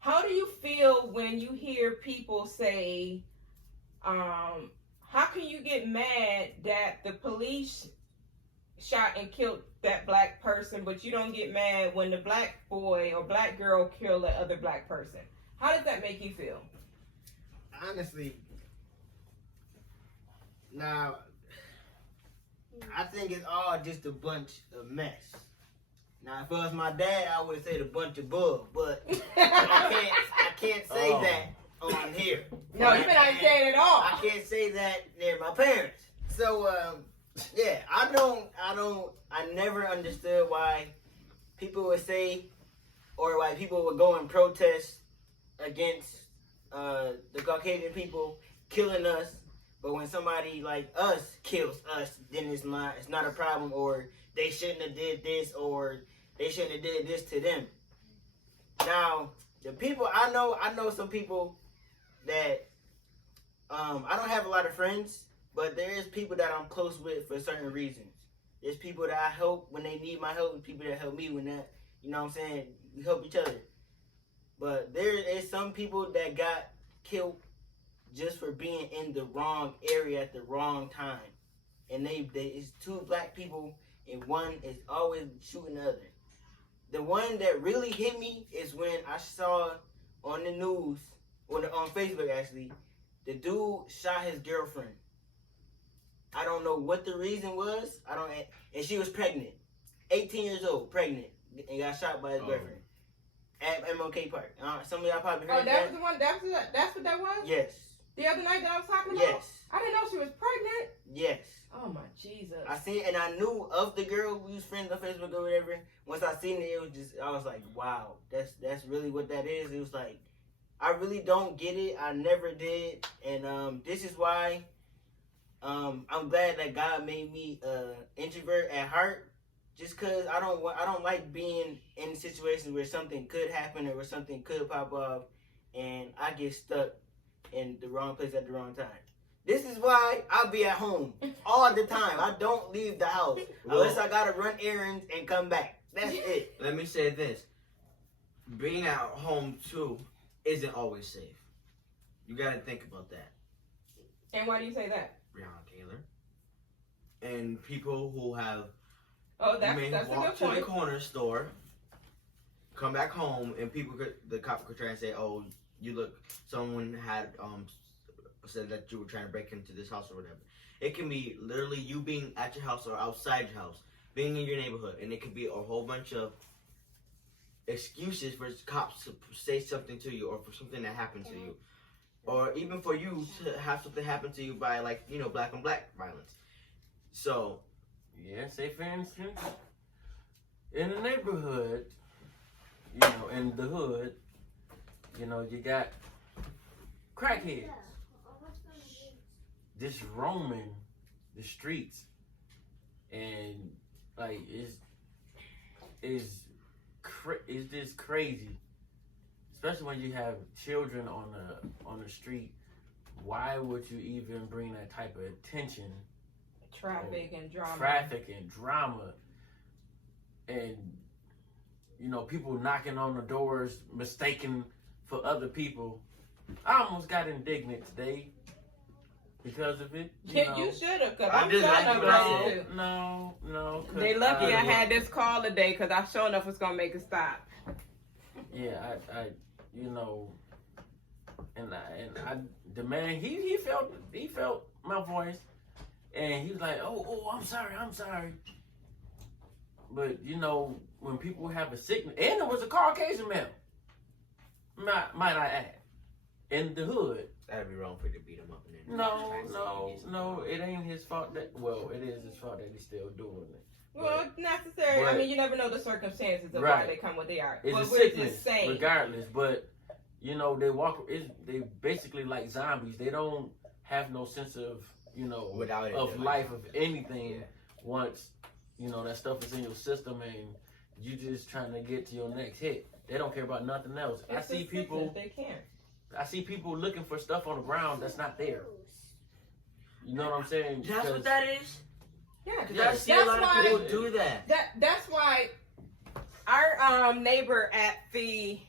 How do you feel when you hear people say, how can you get mad that the police shot and killed that black person, but you don't get mad when the black boy or black girl killed the other black person? How does that make you feel? Honestly, now, I think it's all just a bunch of mess. Now, if it was my dad, I would say a bunch of bull, but I can't say that on here. No, you've been not saying it at all. I can't say that near my parents. So, yeah, I never understood why people would say, or why people would go and protest against the Caucasian people killing us, but when somebody like us kills us, then it's not a problem, or they shouldn't have did this, or they shouldn't have did this to them. Now, the people I know some people that I don't have a lot of friends, but there is people that I'm close with for certain reasons. There's people that I help when they need my help, and people that help me when that, you know what I'm saying, we help each other. But there is some people that got killed just for being in the wrong area at the wrong time. And it's two black people, and one is always shooting the other. The one that really hit me is when I saw on the news, on Facebook actually, the dude shot his girlfriend. I don't know what the reason was. And she was pregnant. 18 years old, pregnant, and got shot by his girlfriend. At MLK Park. Some of y'all probably heard that. That was the one. That's what that was. Yes. The other night that I was talking about. Yes. I didn't know she was pregnant. Yes. Oh my Jesus. I seen, and I knew of the girl. We was friends on Facebook or whatever. Once I seen it, I was like, wow, that's really what that is. It was like, I really don't get it. I never did, and this is why. I'm glad that God made me introvert at heart. Just cause I don't like being in situations where something could happen or where something could pop off, and I get stuck in the wrong place at the wrong time. This is why I'll be at home all the time. I don't leave the house unless I gotta run errands and come back. That's it. Let me say this: being at home too isn't always safe. You gotta think about that. And why do you say that? Breonna Taylor and people who have. Oh, that's you may a walk good to point. the corner store, come back home, and the cop could try and say, "Oh, someone had said that you were trying to break into this house or whatever." It can be literally you being at your house or outside your house, being in your neighborhood, and it could be a whole bunch of excuses for cops to say something to you or for something that happened to you, or even for you to have something happen to you by black on black violence. So. Yeah, say for instance, in the neighborhood, in the hood, you got crackheads. just roaming the streets, and like it's just crazy, especially when you have children on the street. Why would you even bring that type of attention? Traffic and drama, and people knocking on the doors, mistaken for other people. I almost got indignant today because of it. You should have, because I'm just sure like enough you ready said. to. No. They lucky I had this call today, because I sure enough was gonna make it stop. Yeah, I and the man, he felt my voice, and he was like, oh, I'm sorry. But when people have a sickness, and it was a Caucasian male, might I add, in the hood. That'd be wrong for you to beat him up. And No, it ain't his fault it is his fault that he's still doing it. Well, necessary. but- I mean, you never know the circumstances of Right. why they come what they are. It's But a we're sickness, just saying. regardless. But they basically like zombies. They don't have no sense of Without it, of they're life, like- of anything. Yeah. Once that stuff is in your system and you just trying to get to your next hit. They don't care about nothing else. It's I a see people. sickness, They can't. I see people looking for stuff on the ground that's not there. You know what I'm saying? That's what 'Cause- that is? Yeah, I see a lot of people do that. That's why our neighbor at we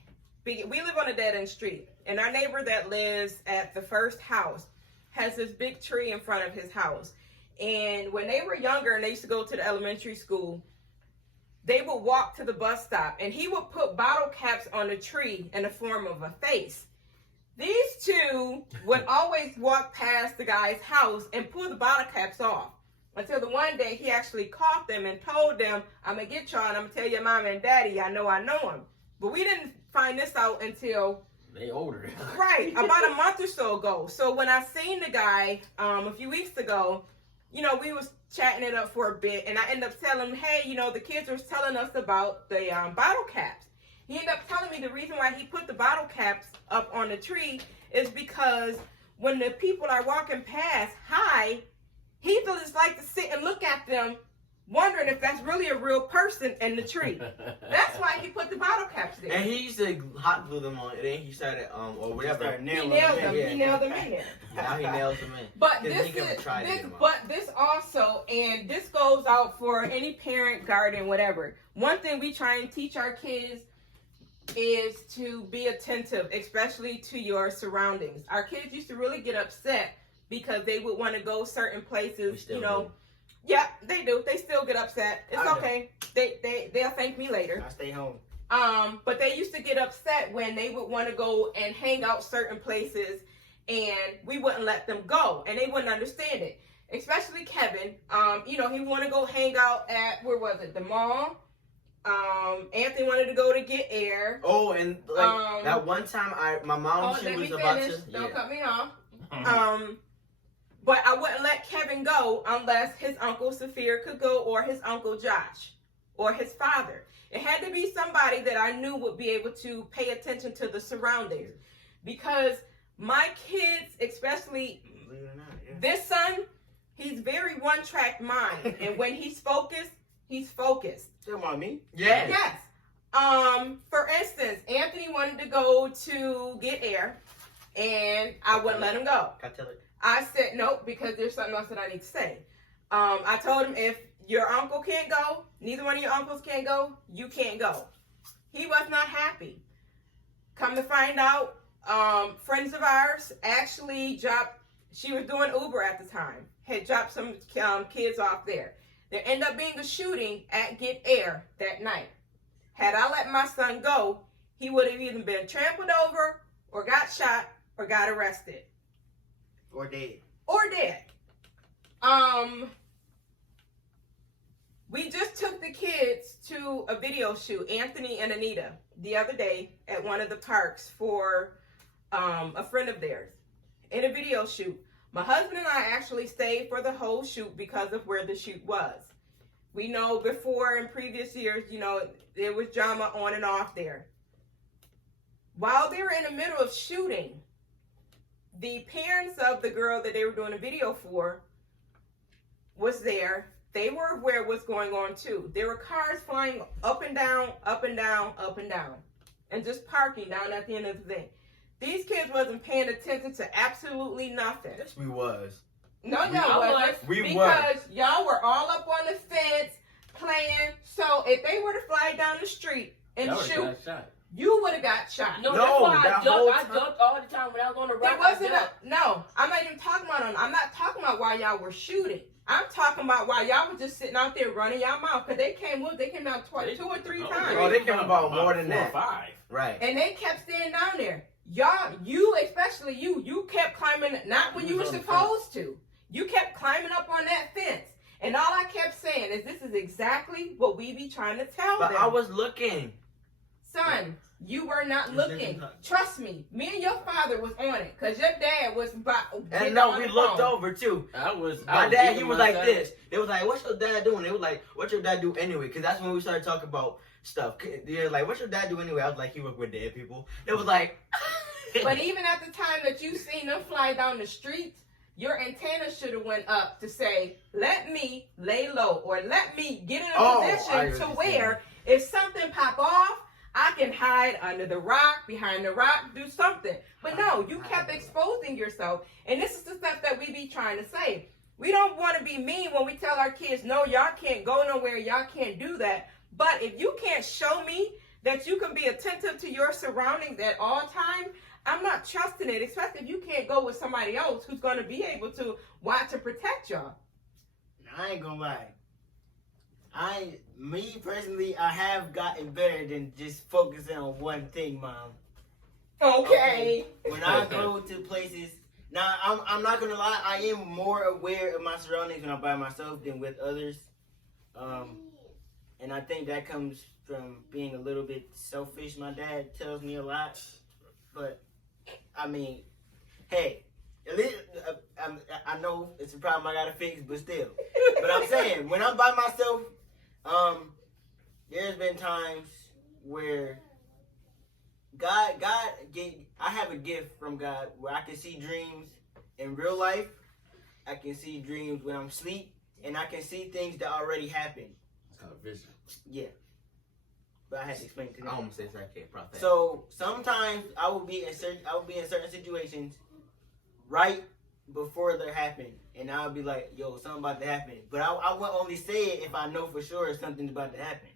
live on a dead end street, and our neighbor that lives at the first house has this big tree in front of his house. And when they were younger and they used to go to the elementary school, they would walk to the bus stop, and he would put bottle caps on the tree in the form of a face. These two would always walk past the guy's house and pull the bottle caps off. Until the one day he actually caught them and told them, I'm going to get y'all and I'm going to tell your mom and daddy, I know him. But we didn't find this out until... They older. Right, about a month or so ago. So when I seen the guy a few weeks ago, we was chatting it up for a bit, and I ended up telling him, hey, the kids were telling us about the bottle caps. He ended up telling me the reason why he put the bottle caps up on the tree is because when the people are walking past high, he feels like to sit and look at them, wondering if that's really a real person in the tree. That's why he put the bottle caps there. And he used to hot glue them on, and then he started or whatever. He nailed them. Yeah. He nailed them in there. Now he nails them in. But 'Cause this he never is tried to this, get 'em out. but this also, and this goes out for any parent, guardian, whatever. One thing we try and teach our kids is to be attentive, especially to your surroundings. Our kids used to really get upset because they would want to go certain We places, still do. Yeah, they do. They still get upset. It's I do. okay. They'll thank me later. I stay home. But they used to get upset when they would want to go and hang out certain places and we wouldn't let them go, and they wouldn't understand it. Especially Kevin. He want to go hang out at, where was it? The mall. Anthony wanted to go to get air. Oh, and that one time my mom, she Let was me about finish. to. Don't Yeah. cut me off. But I wouldn't let Kevin go unless his uncle Saphir could go, or his uncle Josh, or his father. It had to be somebody that I knew would be able to pay attention to the surroundings. Because my kids, especially Believe it or not, yeah. this son, he's very one-track mind. And when he's focused, he's focused. Tell about me. Yeah. Yes. For instance, Anthony wanted to go to get air, and I wouldn't let him go. Can I tell it? I said nope, because there's something else that I need to say. I told him, if your uncle can't go, neither one of your uncles can go, you can't go. He was not happy. Come to find out, friends of ours actually dropped, she was doing Uber at the time, had dropped some kids off there. There ended up being a shooting at Get Air that night. Had I let my son go, he would have either been trampled over, or got shot, or got arrested. Or dead. Or dead. We just took the kids to a video shoot, Anthony and Anita, the other day at one of the parks for a friend of theirs. In a video shoot. My husband and I actually stayed for the whole shoot because of where the shoot was. We know before, in previous years, there was drama on and off there. While they were in the middle of shooting, the parents of the girl that they were doing a video for was there. They were aware of what's going on too. There were cars flying up and down, up and down, up and down, and just parking down at the end of the thing. These kids wasn't paying attention to absolutely nothing. Yes, we was. No, y'all wasn't. Because y'all were all up on the fence playing. So if they were to fly down the street and shoot, you would have got shot. No, that's why I jumped all the time when I was on the rock. It wasn't no, I'm not even talking about I'm not talking about why y'all were shooting. I'm talking about why y'all were just sitting out there running y'all mouth. Because they came down twice, 2 or 3 times. Oh, they came about more than 4 or that. 5. Right. And they kept staying down there. Y'all, especially you kept climbing, not when you were supposed to. You kept climbing up on that fence. And all I kept saying is this is exactly what we be trying to tell them. But I was looking. Son, you were not looking. Trust me. Me and your father was on it. Because your dad was about... And no, we looked over too. My dad, he was like this. They was like, what's your dad doing? They was like, what's your dad do anyway? Because that's when we started talking about stuff. They're like, what's your dad do anyway? I was like, he work with dead people. It was like... But even at the time that you seen them fly down the street, your antenna should have went up to say, let me lay low, or let me get in a position to where if something pop off, I can hide under the rock, behind the rock, do something. But no, you kept exposing yourself. And this is the stuff that we be trying to say. We don't want to be mean when we tell our kids, no, y'all can't go nowhere, y'all can't do that. But if you can't show me that you can be attentive to your surroundings at all times, I'm not trusting it, especially if you can't go with somebody else who's going to be able to watch and protect y'all. I ain't gonna lie. Me personally, I have gotten better than just focusing on one thing, Mom. Okay. When I go to places, now I'm not gonna lie, I am more aware of my surroundings when I'm by myself than with others. And I think that comes from being a little bit selfish. My dad tells me a lot, but I mean, hey, at least, I know it's a problem I gotta fix, but still. But I'm saying, when I'm by myself, there's been times where I have a gift from God where I can see dreams in real life. I can see dreams when I'm asleep, and I can see things that already happened. It's called vision. Yeah. But I had to explain to them. I almost said I can't prophet. So sometimes I will be in certain situations right before they happen, and I'll be like, "Yo, something about to happen." But I will only say it if I know for sure something's about to happen,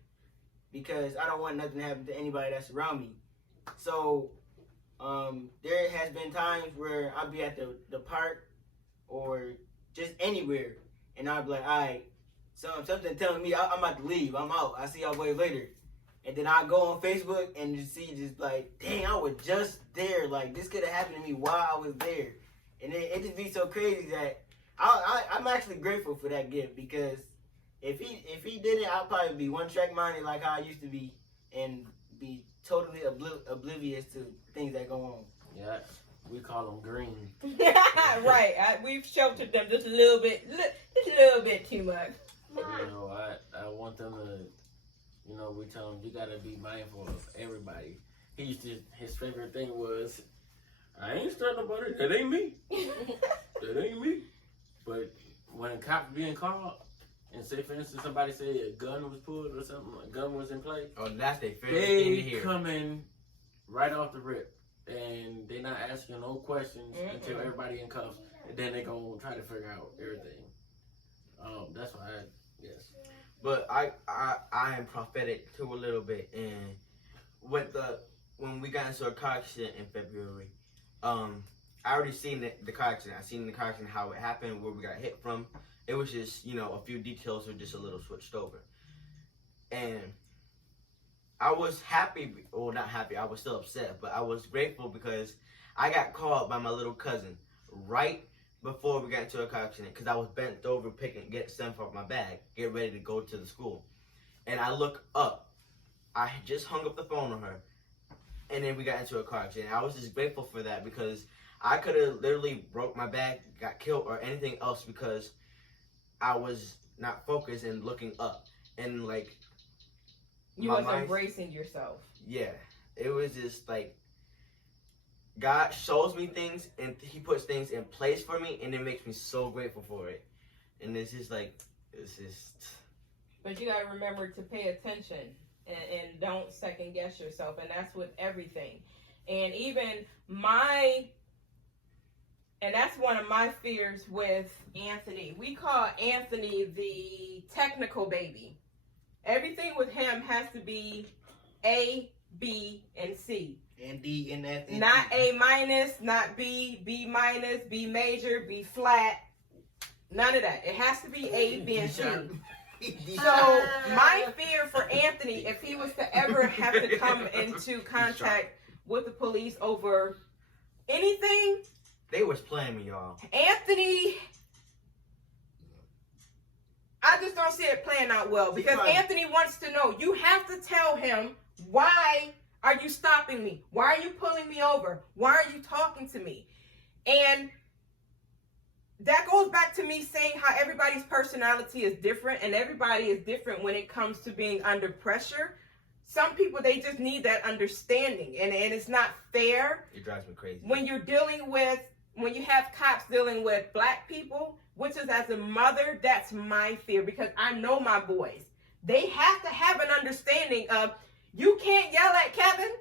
because I don't want nothing to happen to anybody that's around me. So there has been times where I'll be at the park or just anywhere, and I'll be like, "All right, something telling me I'm about to leave. I'm out. I'll see y'all way later." And then I go on Facebook and just like, dang, I was just there. Like, this could have happened to me while I was there. And it just be so crazy that I'm actually grateful for that gift, because if he didn't, I'd probably be one-track minded like how I used to be and be totally oblivious to things that go on. Yeah, we call them green. Right. We've sheltered them just a little bit too much. You know, I want them to... You know, we tell him you gotta be mindful of everybody. His favorite thing was, I ain't starting nobody. That ain't me. That ain't me. But when a cop being called, and say for instance somebody say a gun was pulled or something, a gun was in play. Oh, that's their favorite thing to hear. They come in right off the rip, and they not asking no questions until everybody in cuffs, and then they gonna try to figure out everything. That's why yes. But I am prophetic too a little bit, and when we got into a car accident in February, I already seen the car accident. I seen the car accident, how it happened, where we got hit from. It was just, a few details were just a little switched over. And I was happy, well not happy, I was still upset, but I was grateful because I got called by my little cousin right before we got into a car accident, because I was bent over get stuff off my bag, get ready to go to the school. And I look up. I just hung up the phone on her, and then we got into a car accident. I was just grateful for that, because I could have literally broke my back, got killed, or anything else, because I was not focused and looking up. And like, you was embracing yourself. Yeah. It was just like, God shows me things and He puts things in place for me, and it makes me so grateful for it. And it's just like, it's just. But you gotta remember to pay attention and don't second guess yourself, and that's with everything. And even and that's one of my fears with Anthony. We call Anthony the technical baby. Everything with him has to be A, B, and C. And D and F. And Not E. A minus, not B, B minus, B major, B flat. None of that. It has to be A, B, and C. So my fear for Anthony, if he was to ever have to come into contact with the police over anything, They was playing me, y'all. Anthony, I just don't see it playing out well, because Anthony wants to know. You have to tell him, why are you stopping me? Why are you pulling me over? Why are you talking to me? And that goes back to me saying how everybody's personality is different, and everybody is different when it comes to being under pressure. Some people, they just need that understanding, and it's not fair. It drives me crazy. When you have cops dealing with black people, which is, as a mother, that's my fear, because I know my boys. They have to have an understanding of, you can't yell at Kevin,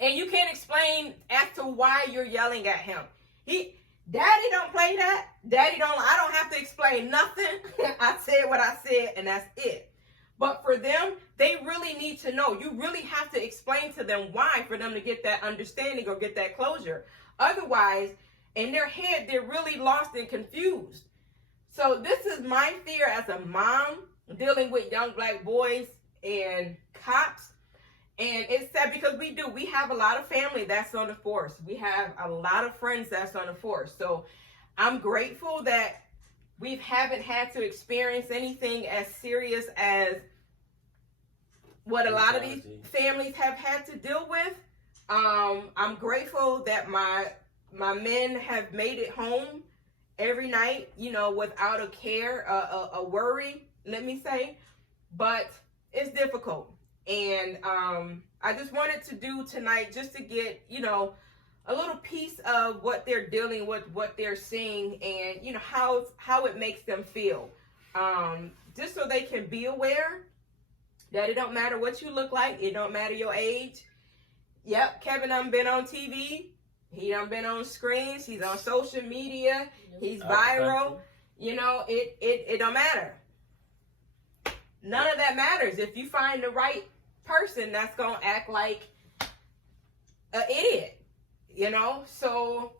and you can't explain as to why you're yelling at him. Daddy don't play that. I don't have to explain nothing. I said what I said, and that's it. But for them, they really need to know. You really have to explain to them why, for them to get that understanding or get that closure. Otherwise, in their head, they're really lost and confused. So this is my fear as a mom dealing with young black boys and cops. And it's sad, because we have a lot of family that's on the force. We have a lot of friends that's on the force. So I'm grateful that we haven't had to experience anything as serious as what a lot of these families have had to deal with. I'm grateful that my men have made it home every night, without a care, a worry, let me say. But it's difficult. And I just wanted to do tonight just to get, a little piece of what they're dealing with, what they're seeing, and, how it makes them feel. Just so they can be aware that it don't matter what you look like. It don't matter your age. Yep, Kevin done been on TV. He done been on screens. He's on social media. He's viral. It don't matter. None of that matters if you find the right person that's going to act like an idiot, So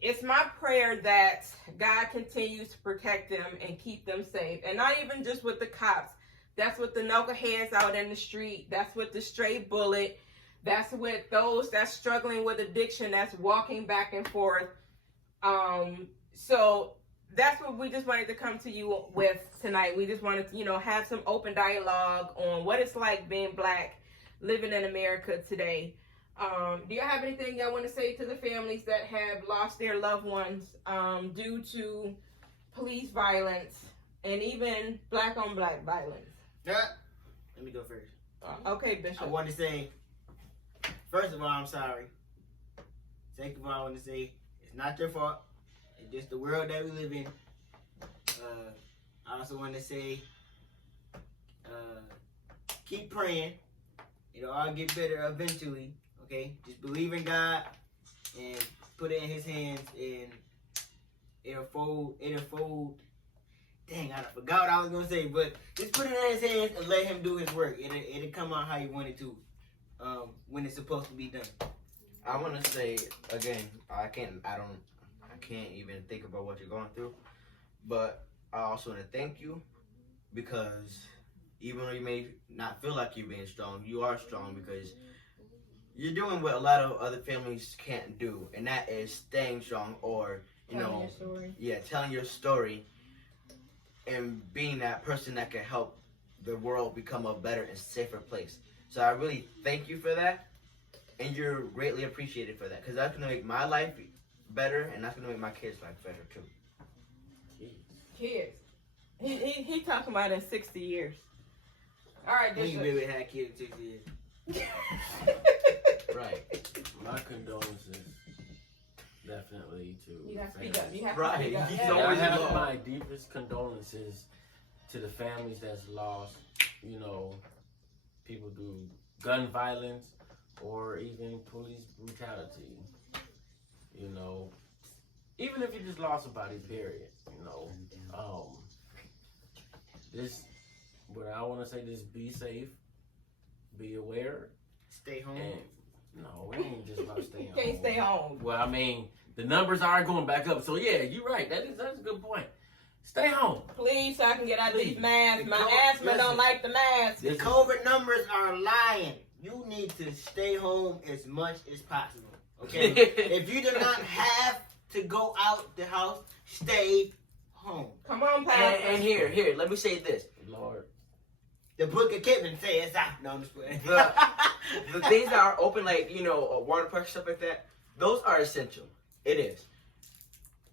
it's my prayer that God continues to protect them and keep them safe. And not even just with the cops. That's with the knuckleheads out in the street. That's with the stray bullet. That's with those that's struggling with addiction, that's walking back and forth. So that's what we just wanted to come to you with tonight. We just wanted to, have some open dialogue on what it's like being black, living in America today. Do you have anything y'all want to say to the families that have lost their loved ones due to police violence and even black on black violence? Yeah. Let me go first. Okay, Bishop. I want to say, first of all, I'm sorry. Second of all, I want to say, it's not your fault. It's just the world that we live in. I also want to say, keep praying. It'll all get better eventually. Okay? Just believe in God and put it in His hands, and it'll fold. Dang, I forgot what I was gonna say, but just put it in His hands and let Him do His work. It'll come out how you want it to, when it's supposed to be done. I want to say again, I can't even think about what you're going through, but I also want to thank you, because even though you may not feel like you're being strong, you are strong, because you're doing what a lot of other families can't do, and that is staying strong, or telling your story and being that person that can help the world become a better and safer place. So I really thank you for that, and you're greatly appreciated for that, because that's going to make my life better, and that's going to make my kids' life better too. Kids. He talking about in 60 years. All right, When you Bishop. baby had kids in 6 years. Right. My condolences. Definitely to You gotta speak families. up. You have to Right. speak up. You Yeah, know I what you have love. my deepest condolences to the families that's lost, people through gun violence or even police brutality. Even if you just lost somebody, period. What I want to say is be safe, be aware, Stay home. and no, it ain't just about staying home. Can't stay home. Well, I mean, the numbers are going back up. So yeah, you're right. That's a good point. Stay home. Please, so I can get out these Please. masks. My asthma Listen. don't like the mask. The COVID numbers are lying. You need to stay home as much as possible. Okay? If you do not have to go out the house, stay home. Come on, Pastor. And here, let me say this. Lord. The book of Kevin says, no, I'm just playing. The things that are open, like, water pressure, stuff like that, those are essential. It is.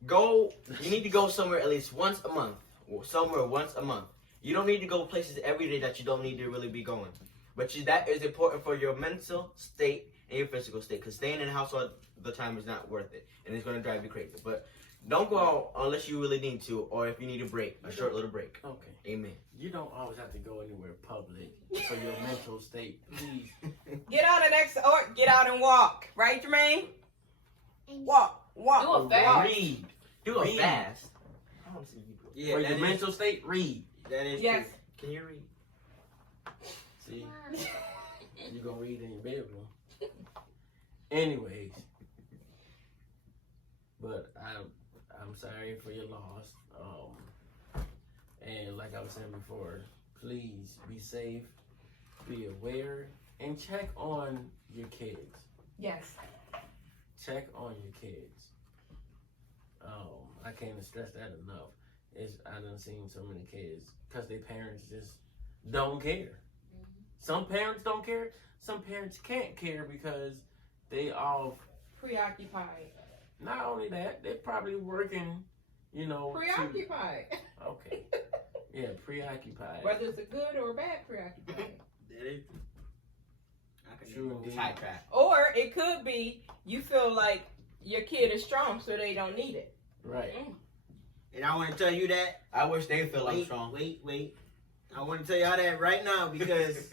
You need to go somewhere at least once a month. Somewhere once a month. You don't need to go places every day that you don't need to really be going. But that is important for your mental state and your physical state. Because staying in the house all the time is not worth it. And it's going to drive you crazy. But don't go out unless you really need to, or if you need a break, a short little break. Okay. Amen. You don't always have to go anywhere public for your mental state. Please. Get out or get out and walk. Right, Jermaine? Walk. Do a fast. Read. Do a Read. fast. I want to see you do it. Yeah, For that your is- mental state, read. That is Yes. true. Can you read? See? You're going to read in your bedroom. Anyways. But I'm sorry for your loss. And like I was saying before, please be safe, be aware, and check on your kids. Yes. Check on your kids. I can't stress that enough. I done seen so many kids because their parents just don't care. Some parents don't care. Some parents can't care because they all. Preoccupied. Not only that, they're probably working. Preoccupied. Okay. Yeah, preoccupied. Whether it's a good or a bad preoccupied. That is true. I can True do indeed. sidetrack. Or it could be you feel like your kid is strong so they don't need it. Right. And I want to tell you that. I wish they feel I'm strong. Wait. I want to tell y'all that right now because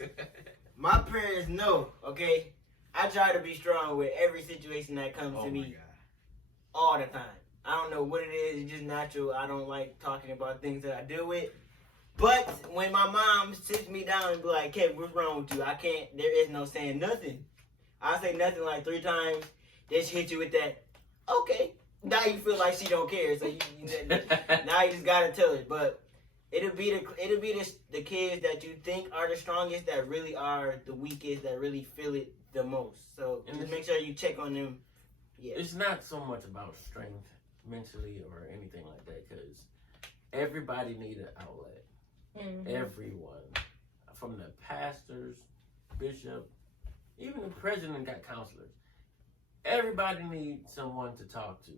my parents know, okay? I try to be strong with every situation that comes Oh to my me God. all the time. I don't know what it is. It's just natural. I don't like talking about things that I deal with. But when my mom sits me down and be like, Kevin, what's wrong with you? There is no saying nothing. I say nothing like 3 times. Then she hit you with that, okay. Now you feel like she don't care. So now you just got to tell it. But it'll be the kids that you think are the strongest that really are the weakest, that really feel it the most. So And just make sure you check on them. Yeah. It's not so much about strength mentally or anything like that because everybody needs an outlet. Mm-hmm. Everyone. From the pastors, bishop, even the president got counselors. Everybody needs someone to talk to.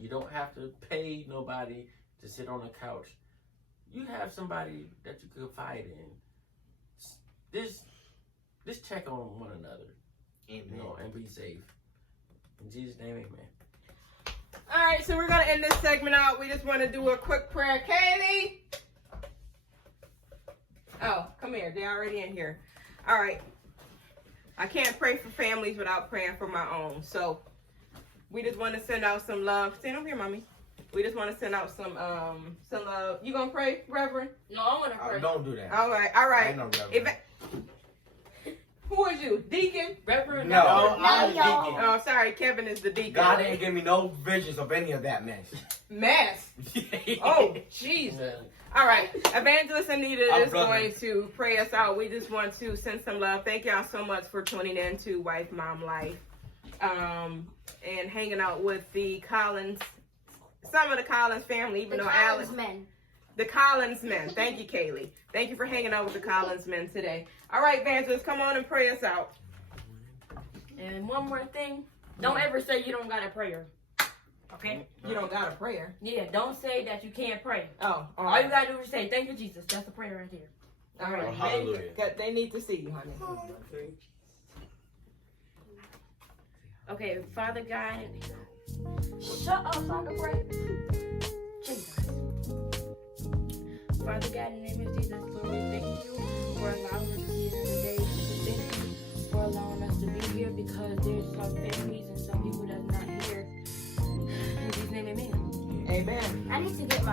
You don't have to pay nobody to sit on the couch. You have somebody that you can confide in. Just check on one another. Amen. And be safe. In Jesus' name, amen. All right, so we're going to end this segment out. We just want to do a quick prayer. Kaylee! Oh, come here. They're already in here. All right. I can't pray for families without praying for my own. So we just want to send out some love. Stand over here, Mommy. We just want to send out some love. You going to pray, Reverend? No, I want to pray. Don't do that. All right. I know, Reverend. Who is you? Deacon? Reverend. No, I'm No, y'all. deacon. Oh, sorry. Kevin is the deacon. God didn't give me no visions of any of that mess. Mess. Oh, jeez. All right. Evangelist Anita is going to pray us out. We just want to send some love. Thank y'all so much for tuning in to Wife Mom Life and hanging out with the Collins, some of the Collins family, even though Alex. The Collins men. Thank you, Kaylee. Thank you for hanging out with the Collins men today. All right, Evangelist, come on and pray us out. And one more thing. Don't ever say you don't got a prayer. Okay? You don't got a prayer. Yeah, don't say that you can't pray. Oh, all All you right. gotta do is say, thank you, Jesus. That's a prayer right there. All right. Oh, hallelujah. They need to see you, honey. Okay, Father God. Shut up, Father Pray. Jesus. Father God, in the name of Jesus, Lord, we thank you for allowing us to see another day. We thank you for allowing us to be here because there's some families and some people that's not here. In Jesus' name, amen. Amen. I need to get my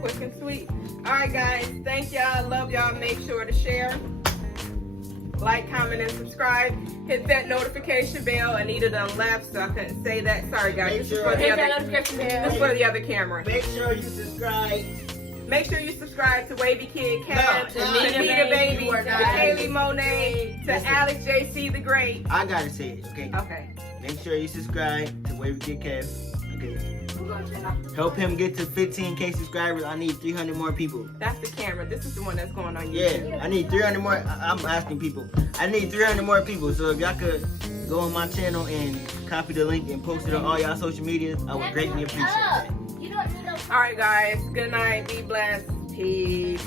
Quick and sweet. All right, guys. Thank y'all. Love y'all. Make sure to share, like, comment, and subscribe. Hit that notification bell. Anita done left, so I couldn't say that. Sorry, guys. This is for the Hit that other. notification This is bell. for the other camera. Make sure you subscribe. Make sure you subscribe to Wavy Kid Kev, to No, Nita no, Baby, you to are not. Kaylee Monet, to Listen. Alex JC the Great. I gotta say it, okay? Okay. Make sure you subscribe to Wavy Kid Kev. Okay. Help him get to 15K subscribers. I need 300 more people. That's the camera. This is the one that's going on Yeah, YouTube. I need 300 more. I'm asking people. I need 300 more people. So if y'all could go on my channel and copy the link and post it on all y'all social medias, I would greatly appreciate that. You don't need a All right, guys. Good night. Be blessed. Peace.